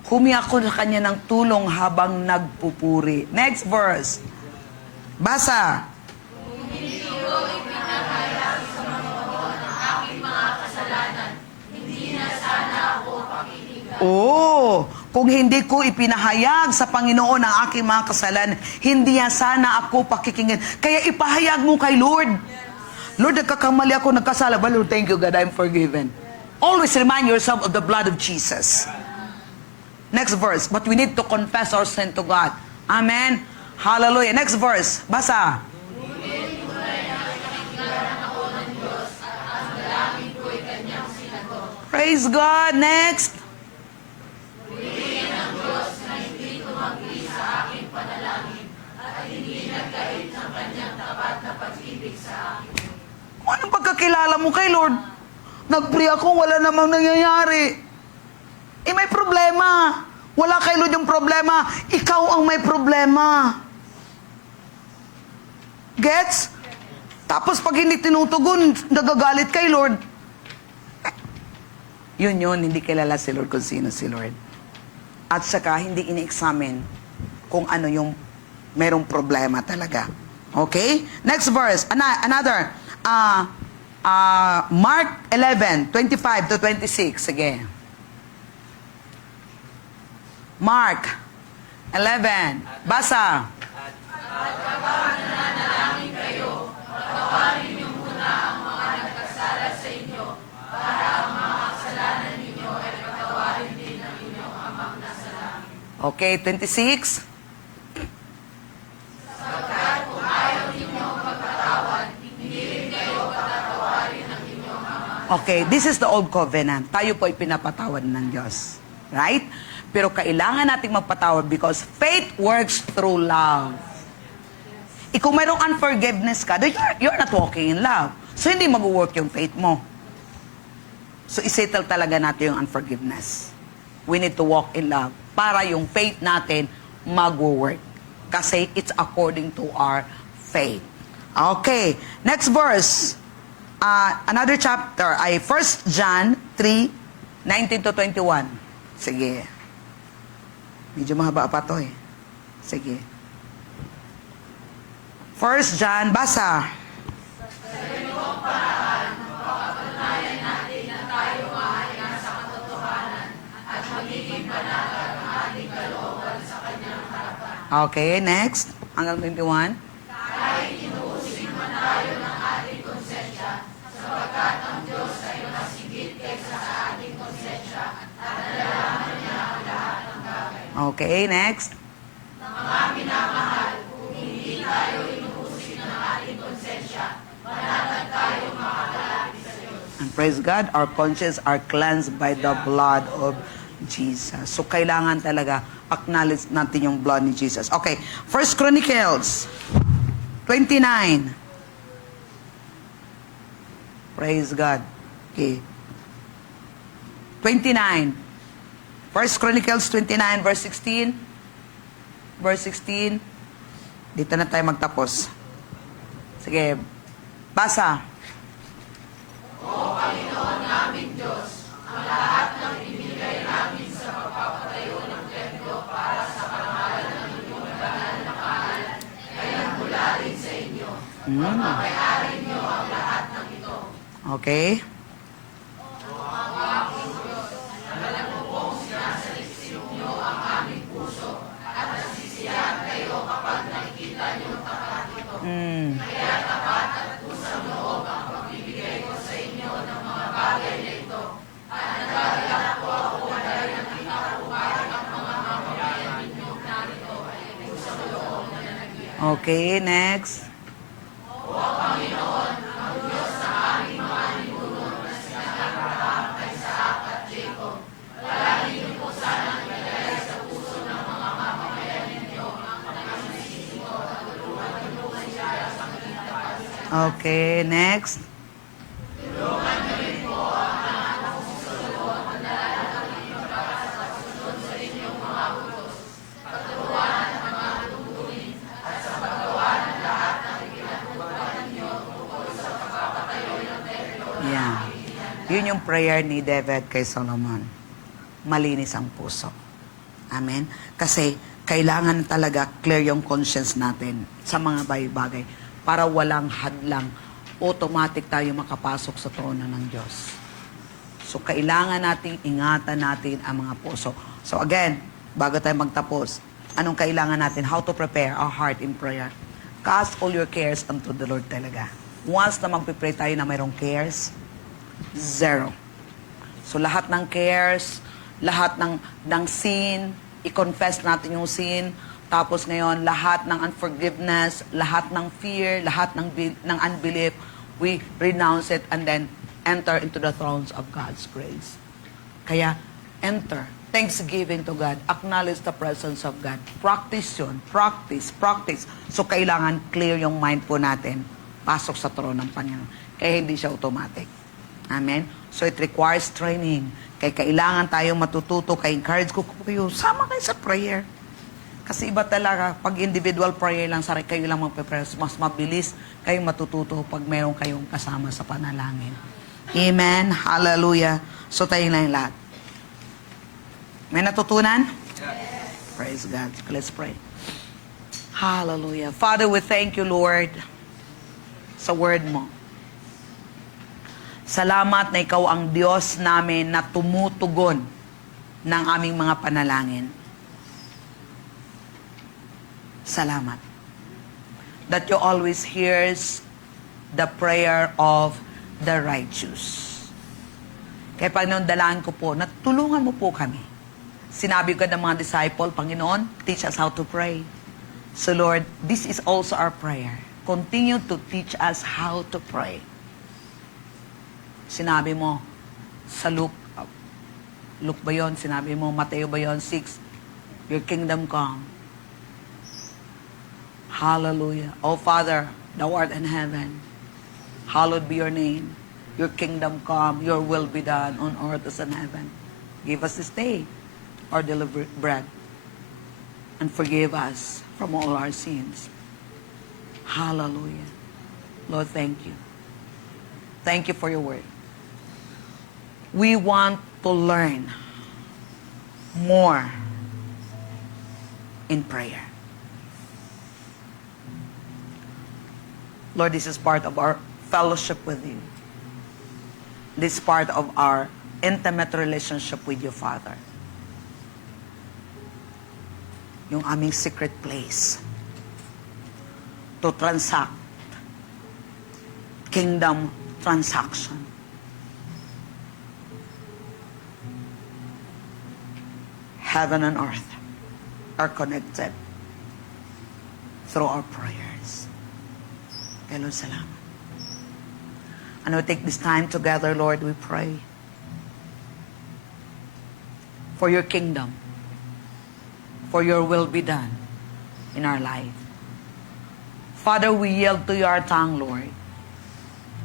Humiyak ko sa kanya ng tulong habang nagpupuri. Next verse. Basa. Oh, kung hindi ko ipinahayag sa Panginoon ang aking mga kasalanan, hindi niya sana ako pakikinggan. Kaya ipahayag mo kay Lord. Lord, nagkakamali ako, nagkasala ba? Lord, thank you God, I'm forgiven. Always remind yourself of the blood of Jesus. Next verse, but we need to confess our sin to God. Amen. Hallelujah. Next verse, basa. Praise God. Next. Kung anong pagkakilala mo kay Lord? Nag-pray ako, wala namang nangyayari. Eh, may problema. Wala kay Lord yung problema. Ikaw ang may problema. Gets? Tapos pag hindi tinutugon, nagagalit kay Lord. Yun, hindi kilala si Lord kung sino si Lord. At saka, hindi ini-examine kung ano yung merong problema talaga. Okay? Next verse. Another. Mark 11, 25 to 26. Sige. Mark 11. Basa. Okay, 26. Okay, this is the old covenant. Tayo po ay pinapatawad ng Diyos. Right? Pero kailangan nating magpatawad because faith works through love. Kung mayroong unforgiveness ka, then you're not walking in love. So, hindi mag-work yung faith mo. So, isettle talaga natin yung unforgiveness. We need to walk in love para yung faith natin mag-work. Kasi it's according to our faith. Okay. Next verse. Another chapter ay 1 John 3, 19 to 21. Sige. Medyo mahaba pa to eh. Sige. 1 John, basa. Okay, next. Hanggang 21. Okay, next. And praise God, our conscience are cleansed by the blood of Jesus. So, kailangan talaga acknowledge natin yung blood ni Jesus. Okay, 1 Chronicles 29. Praise God. Okay. 29. 1 Chronicles 29, verse 16. Verse 16. Dito na tayo magtapos. Sige. Basa. O Panginoon naming Diyos, ang lahat ng ibigay namin sa pagpapatayo ng templo para sa pangalan ng inyong banal na pangalan ay nagmula rin sa inyo. Pagpapayari niyo ang lahat ng ito. Okay. Mm. Okay, next. Okay, next. Yeah. Yun yung prayer ni David kay Solomon. Malinis ang puso. Amen? Kasi kailangan talaga clear yung conscience natin sa mga bagay para walang hadlang. Automatic tayo makapasok sa trono ng Diyos. So, kailangan nating ingatan natin ang mga puso. So, again, bago tayo magtapos, anong kailangan natin? How to prepare our heart in prayer. Cast all your cares unto the Lord talaga. Once na magpipray tayo na mayroong cares, zero. So, lahat ng cares, lahat ng sin, i-confess natin yung sin. Tapos ngayon, lahat ng unforgiveness, lahat ng fear, lahat ng unbelief, we renounce it and then enter into the thrones of God's grace. Kaya, enter. Thanksgiving to God. Acknowledge the presence of God. Practice yun. Practice. So, kailangan clear yung mind po natin. Pasok sa trono ng Panginoon. Kaya hindi siya automatic. Amen? So, it requires training. Kaya kailangan tayong matututo. Kaya encourage ko kayo, sama kayo sa prayer. Kasi iba talaga, pag individual prayer lang, kayo lang magpe-prayer, mas mabilis kayong matututo pag meron kayong kasama sa panalangin. Amen. Hallelujah. So tayo lang yung lahat. May natutunan? Yes. Praise God. Let's pray. Hallelujah. Father, we thank you, Lord, sa word mo. Salamat na ikaw ang Diyos namin na tumutugon ng aming mga panalangin. Salamat. That you always hears the prayer of the righteous. Kaya Panginoon, dalaan ko po, natulungan mo po kami. Sinabi ko ng mga disciple, Panginoon, teach us how to pray. So Lord, this is also our prayer. Continue to teach us how to pray. Sinabi mo sa Luke ba yun? Sinabi mo, Mateo ba yun? 6, your kingdom come. Hallelujah. Oh Father, thou art in heaven. Hallowed be your name. Your kingdom come. Your will be done on earth as in heaven. Give us this day our daily bread. And forgive us from all our sins. Hallelujah. Lord, thank you. Thank you for your word. We want to learn more in prayer. Lord, this is part of our fellowship with you. This is part of our intimate relationship with you, Father. Yung aming secret place to transact kingdom transaction. Heaven and earth are connected through our prayers. Kaya Lord, salamat. And we take this time together, Lord, we pray for your kingdom, for your will be done in our life. Father, we yield to your tongue, Lord.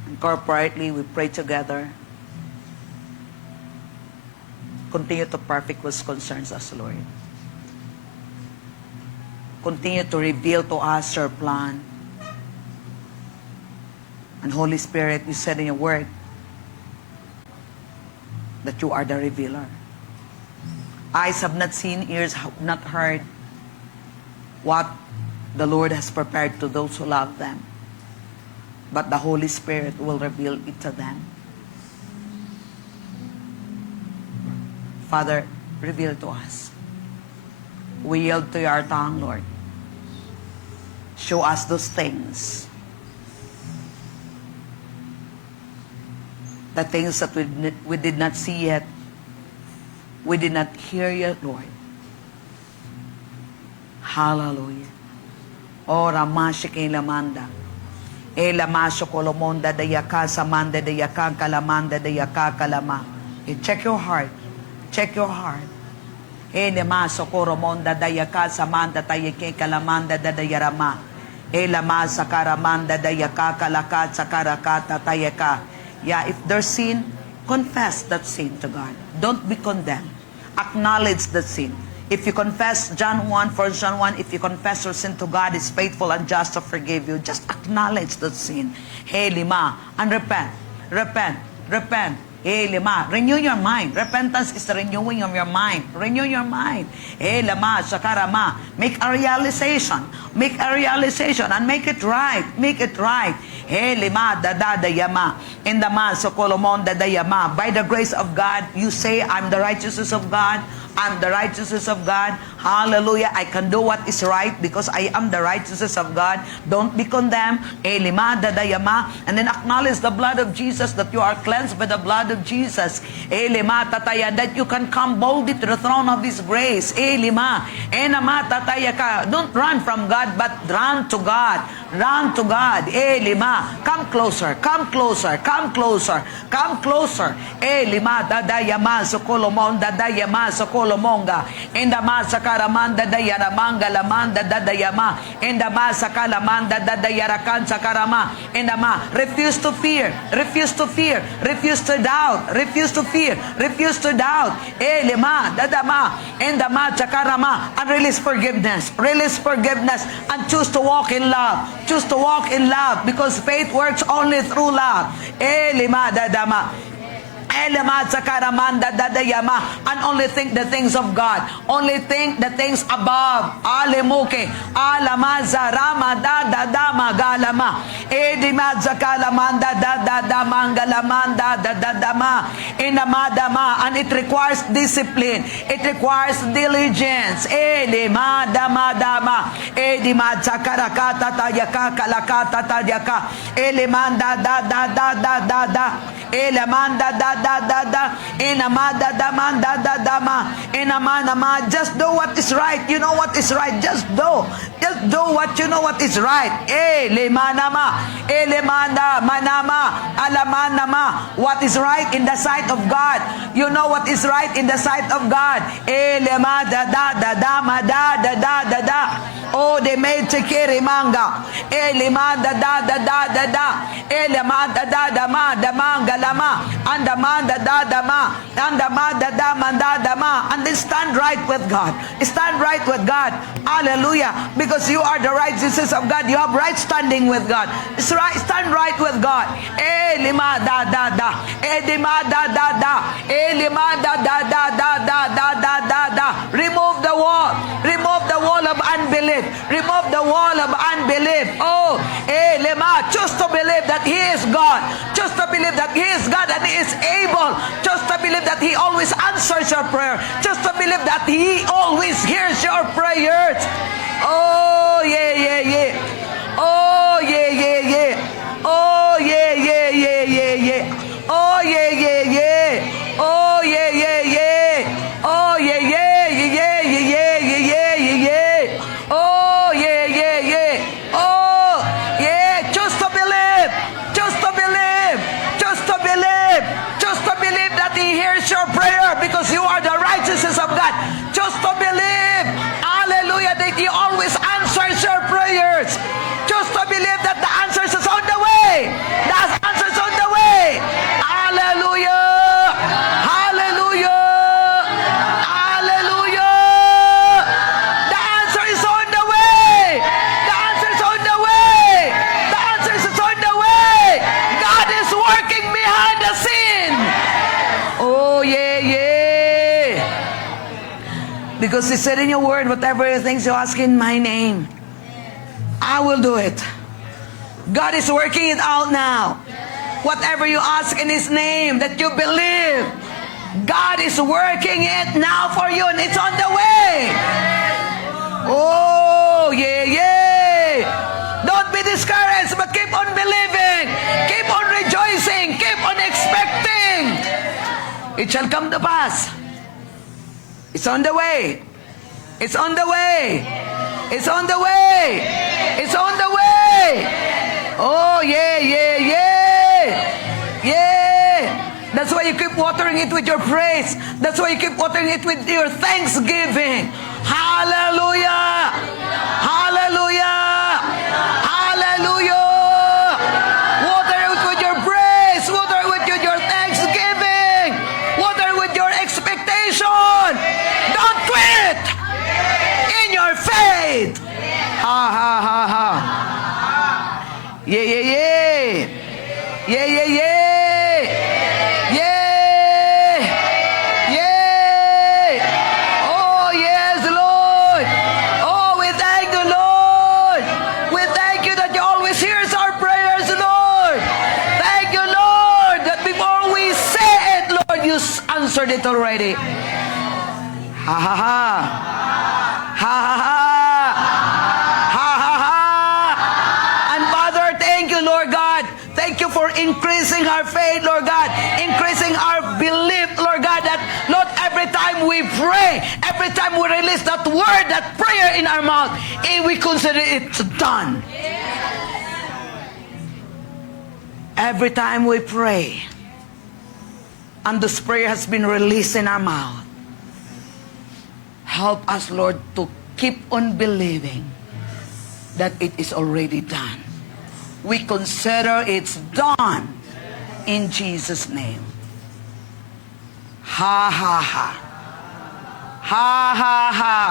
And corporately, we pray together. Continue to perfect what concerns us, Lord. Continue to reveal to us your plan. And Holy Spirit, you said in your word that you are the revealer. Eyes have not seen, ears have not heard what the Lord has prepared to those who love them. But the Holy Spirit will reveal it to them. Father, reveal to us. We yield to your tongue, Lord. Show us those things. The things that we did not see yet. We did not hear yet, Lord. Hallelujah. O Ramasha kay Lamanda. E Lamasha Kolomonda Dayaka Samanda Dayaka Kalamanda Dayaka Kalama. Check your heart. Check your heart. E Lamaso Koromonda Dayaka Samanda Tayake Kalamanda Dayarama. E Lamasa Karamanda Dayaka Kalakat Sakarakata Tayaka. Yeah, if there's sin, confess that sin to God. Don't be condemned. Acknowledge the sin. If you confess, John 1, 1 John 1, if you confess your sin to God, is faithful and just to forgive you. Just acknowledge the sin. Hey, lima, and repent. Repent. Repent. Hey, lima, renew your mind. Repentance is the renewing of your mind. Renew your mind. Hey, lama, sakarama. Make a realization. Make a realization and make it right. Make it right. Hey, lima, dada, dayama. In the ma, sokolomon, dadayama. By the grace of God, you say, I'm the righteousness of God. I'm the righteousness of God. Hallelujah. I can do what is right because I am the righteousness of God. Don't be condemned. Elima dadayama. And then acknowledge the blood of Jesus, that you are cleansed by the blood of Jesus. Elima tataya, that you can come boldly to the throne of His grace. Elima. Enama tataya ka. Don't run from God, but run to God. Run to God. Elima. Come closer. Come closer. Come closer. Come closer. Elima dadayama. Sokolomon dadayama. Sokolomonga. Endama sakaramanda dayaramanga lamanda dadayama. Endama sakalamanda dadayarakan sakarama. Endama. Refuse to fear. Refuse to fear. Refuse to doubt. Refuse to fear. Refuse to doubt. Elima dadama. Endama sakarama. And release forgiveness. Release forgiveness. And choose to walk in love. Choose to walk in love, because faith works only through love. Elima dadama. And only think the things of God. Only think the things above. Alemuke. Alamaza ramada dadama galama. Edimadza kalamanda dadadamanga lamanda dadadama. Inamadama. And it requires discipline. It requires diligence. Elimadama. Edimadza karakata tayaka kalakata tayaka. Elimanda dadadadadada. Elamanda da enamada damanda dadama enamanama. Just do what is right. You know what is right. Just do what you know what is right. Elemanama elemanda manama alamanama. What is right in the sight of God. You know what is right in the sight of God. Elemada da dadama da da da da da. Oh, they made tekere manga. Elemada da da da da da. Elemada da da ma da manga lama. And the man da da da ma. And the man da da man da da ma. And then stand right with God. Stand right with God. Hallelujah. Because you are the righteousness of God. You have right standing with God. It's right. Stand right with God. Elima da da da. Elima da da da. Elima da da da da da da da da da. Remove the wall. Remove the wall of unbelief. Remove the wall of unbelief. Oh, Elima. Choose to believe that He is God. Choose to believe that He is God and He is able. Just to believe that He always answers your prayer. Just to believe that He always hears your prayers. Oh, yeah, yeah, yeah. Oh, yeah, yeah, yeah. Oh, yeah, yeah, yeah, yeah, yeah. Oh, yeah, yeah, yeah. Oh, yeah, yeah, yeah. Oh, yeah, yeah, yeah, yeah, yeah, yeah, yeah, yeah. Oh, yeah, yeah, yeah. Oh, yeah. Just to believe. Just to believe. Just to believe. Just to believe that He hears your prayer, because you are the righteousness of God. Just to believe. Hallelujah. That He always answers your prayers. Just to believe that the answers is on the way. The answers on the way. Hallelujah. Hallelujah. Hallelujah. The answer is on the way. The answer is on the way. The answer is on the way. God is working behind the scene. Oh, yeah, yeah. Because He said in your word, whatever things you ask in my name, I will do it. God is working it out now. Whatever you ask in His name that you believe, God is working it now for you, and it's on the way. Oh, yeah, yeah. shall come to pass. It's on the way. It's on the way. It's on the way. It's on the way. Oh, yeah, yeah, yeah. Yeah. That's why you keep watering it with your praise. That's why you keep watering it with your thanksgiving. Hallelujah. Hallelujah. Hallelujah. Water it with your praise. Water it with your thanksgiving. Water it with your expectation. Don't quit in your faith. Ha, ha, ha, ha. Yeah, yeah, yeah. Yeah, yeah, yeah. Answered it already. Ha ha ha. Ha ha ha. Ha ha ha. And Father, thank you, Lord God. Thank you for increasing our faith, Lord God. Increasing our belief, Lord God, that Lord, every time we pray, every time we release that word, that prayer in our mouth, we consider it done. Every time we pray, and this prayer has been released in our mouth, help us, Lord, to keep on believing that it is already done. We consider it's done in Jesus' name. Ha ha ha. Ha ha ha.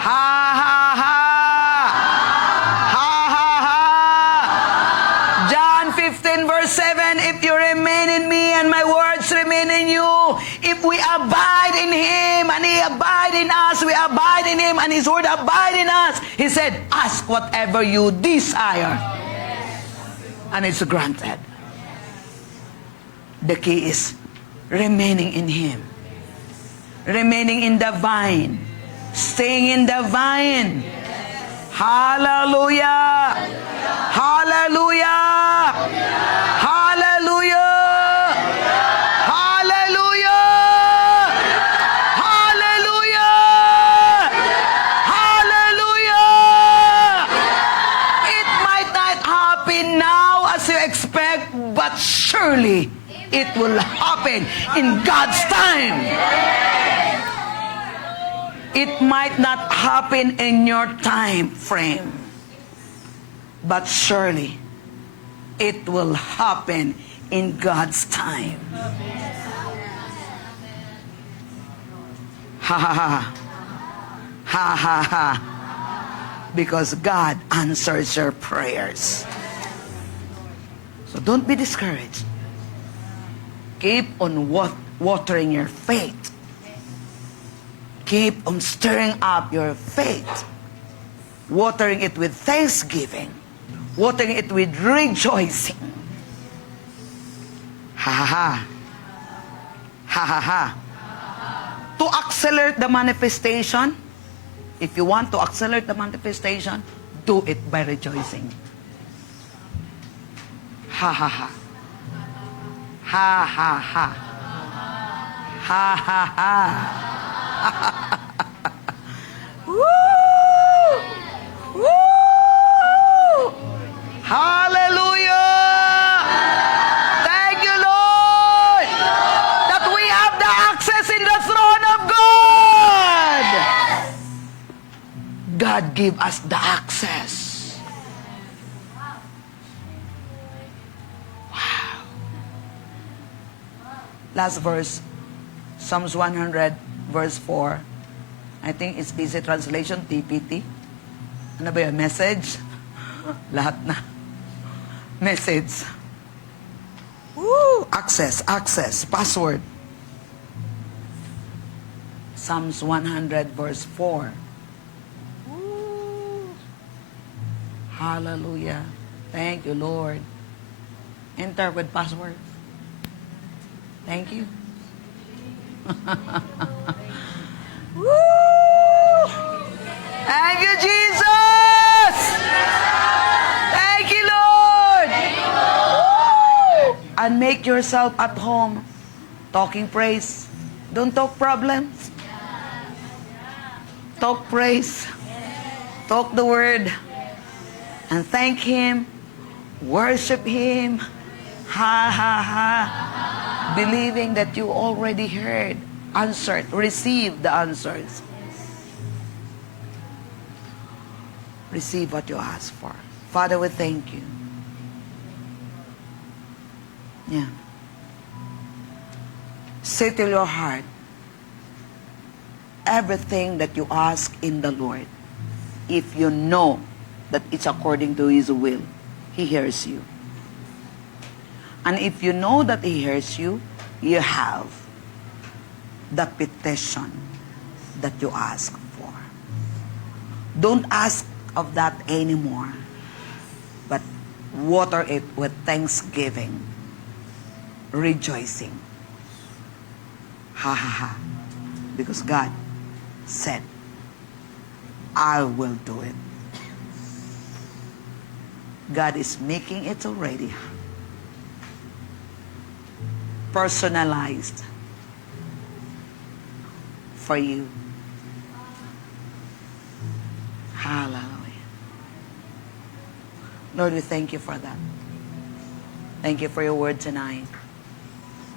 Ha ha ha. Ha ha ha. John 15 verse 7, if you remain in me and my words remain in you, if we abide in him and he abide in us, we abide in him and his word abide in us. He said, ask whatever you desire and it's granted. The key is remaining in him, remaining in the vine, staying in the vine. Hallelujah. Hallelujah. Hallelujah. Hallelujah. Hallelujah. Hallelujah. It might not happen now as you expect, but surely it will happen in God's time. It might not happen in your time frame, but surely it will happen in God's time. Ha ha ha. Ha ha ha. Because God answers your prayers. So don't be discouraged. Keep on watering your faith. Keep on stirring up your faith. Watering it with thanksgiving. Watering it with rejoicing. Ha ha ha. Ha ha ha. To accelerate the manifestation, if you want to accelerate the manifestation, do it by rejoicing. Ha ha ha. Ha ha ha. Ha ha ha. Woo! Woo! Hallelujah! Thank you, Lord, that we have the access in the throne of God. God give us the access. Wow. Last verse, Psalms 100, verse 4. I think it's easy translation, TPT. Ano ba yun? Message? Lahat na. Message. Woo! Access, password. Psalms 100, verse 4. Woo! Hallelujah. Thank you, Lord. Enter with password. Thank you. Woo! Thank you, Jesus! Thank you, Lord! Woo! And make yourself at home Talking praise. Don't talk problems. Talk praise. Talk the word. And thank Him. Worship Him. Ha, ha, ha. Believing that you already heard, answered, received the answers. Receive what you ask for. Father, we thank you. Yeah. Settle your heart. Everything that you ask in the Lord, if you know that it's according to His will, He hears you. And if you know that He hears you, you have the petition that you ask for. Don't ask of that anymore, but water it with thanksgiving, rejoicing. Ha ha ha. Because God said, I will do it. God is making it already personalized for you. Hallelujah. Lord, we thank you for that. Thank you for your word tonight.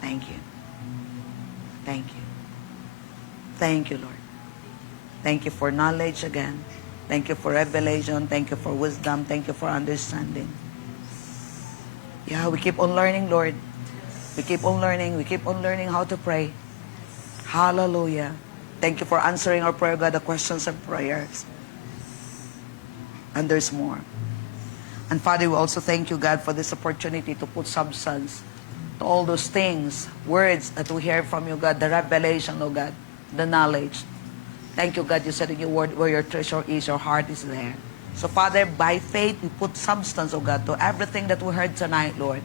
Thank you. Thank you. Thank you, Lord. Thank you for knowledge again. Thank you for revelation. Thank you for wisdom. Thank you for understanding. Yeah, we keep on learning, Lord. We keep on learning. We keep on learning how to pray. Hallelujah. Thank you for answering our prayer, God, the questions and prayers. And there's more. And Father, we also thank you, God, for this opportunity to put substance to all those things, words that we hear from you, God, the revelation, oh God, the knowledge. Thank you, God, you said in your word, where your treasure is, your heart is there. So, Father, by faith, we put substance, oh God, to everything that we heard tonight, Lord.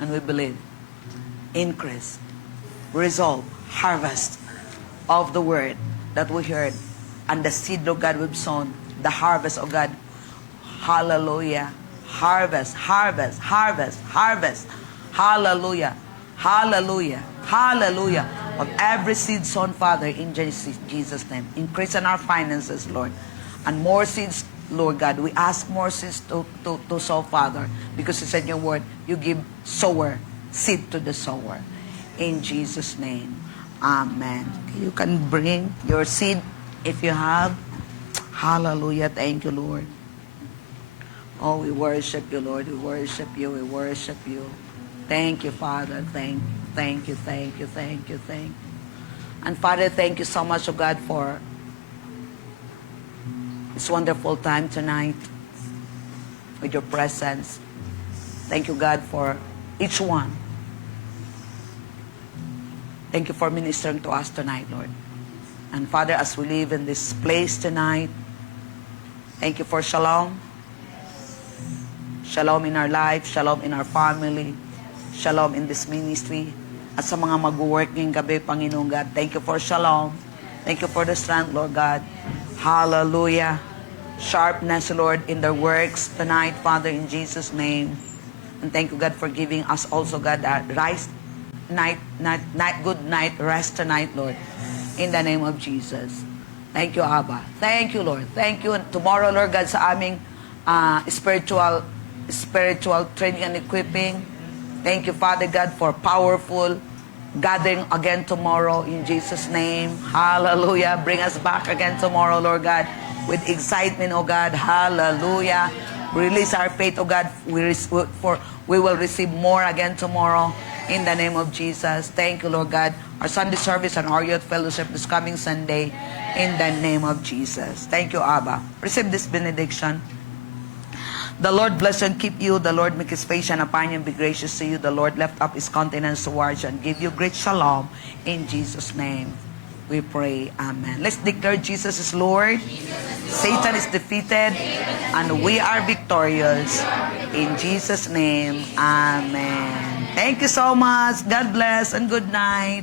And we believe. Increase, result, harvest of the word that we heard. And the seed, oh God, we've sown. The harvest, oh God. Hallelujah. Harvest, harvest, harvest, harvest. Hallelujah. Hallelujah. Hallelujah. Of every seed sown, Father, in Jesus' name. Increase in our finances, Lord. And more seeds, Lord God. We ask more seeds to sow, Father. Because you said in your word, you give sower, seed to the sower. In Jesus' name. Amen. You can bring your seed if you have. Hallelujah. Thank you, Lord. Oh, we worship you, Lord. We worship you. We worship you. Thank you, Father. Thank you, thank you, thank you, thank you, thank you. And Father, thank you so much, oh God, for this wonderful time tonight with your presence. Thank you, God, for each one. Thank you for ministering to us tonight, Lord. And Father, as we live in this place tonight, thank you for shalom. Shalom in our life, shalom in our family, shalom in this ministry. At sa mga mag-work ngayong gabi, Panginoon God, thank you for shalom. Thank you for the strength, Lord God. Hallelujah. Sharpness, Lord, in their works tonight, Father, in Jesus' name. And thank you, God, for giving us also, God, a good night rest tonight, Lord. In the name of Jesus. Thank you, Abba. Thank you, Lord. Thank you. And tomorrow, Lord God, sa aming spiritual training and equipping. Thank you, Father God, for powerful gathering again tomorrow in Jesus' name. Hallelujah. Bring us back again tomorrow, Lord God, with excitement, oh God. Hallelujah. Release our faith, oh God. We will receive more again tomorrow in the name of Jesus. Thank you, Lord God. Our Sunday service and our youth fellowship this coming Sunday in the name of Jesus. Thank you, Abba. Receive this benediction. The Lord bless and keep you. The Lord make His face shine upon you and be gracious to you. The Lord lift up His countenance towards you and give you great shalom. In Jesus' name we pray. Amen. Let's declare Jesus is Lord. Satan is defeated. And we are victorious. In Jesus' name. Amen. Thank you so much. God bless and good night.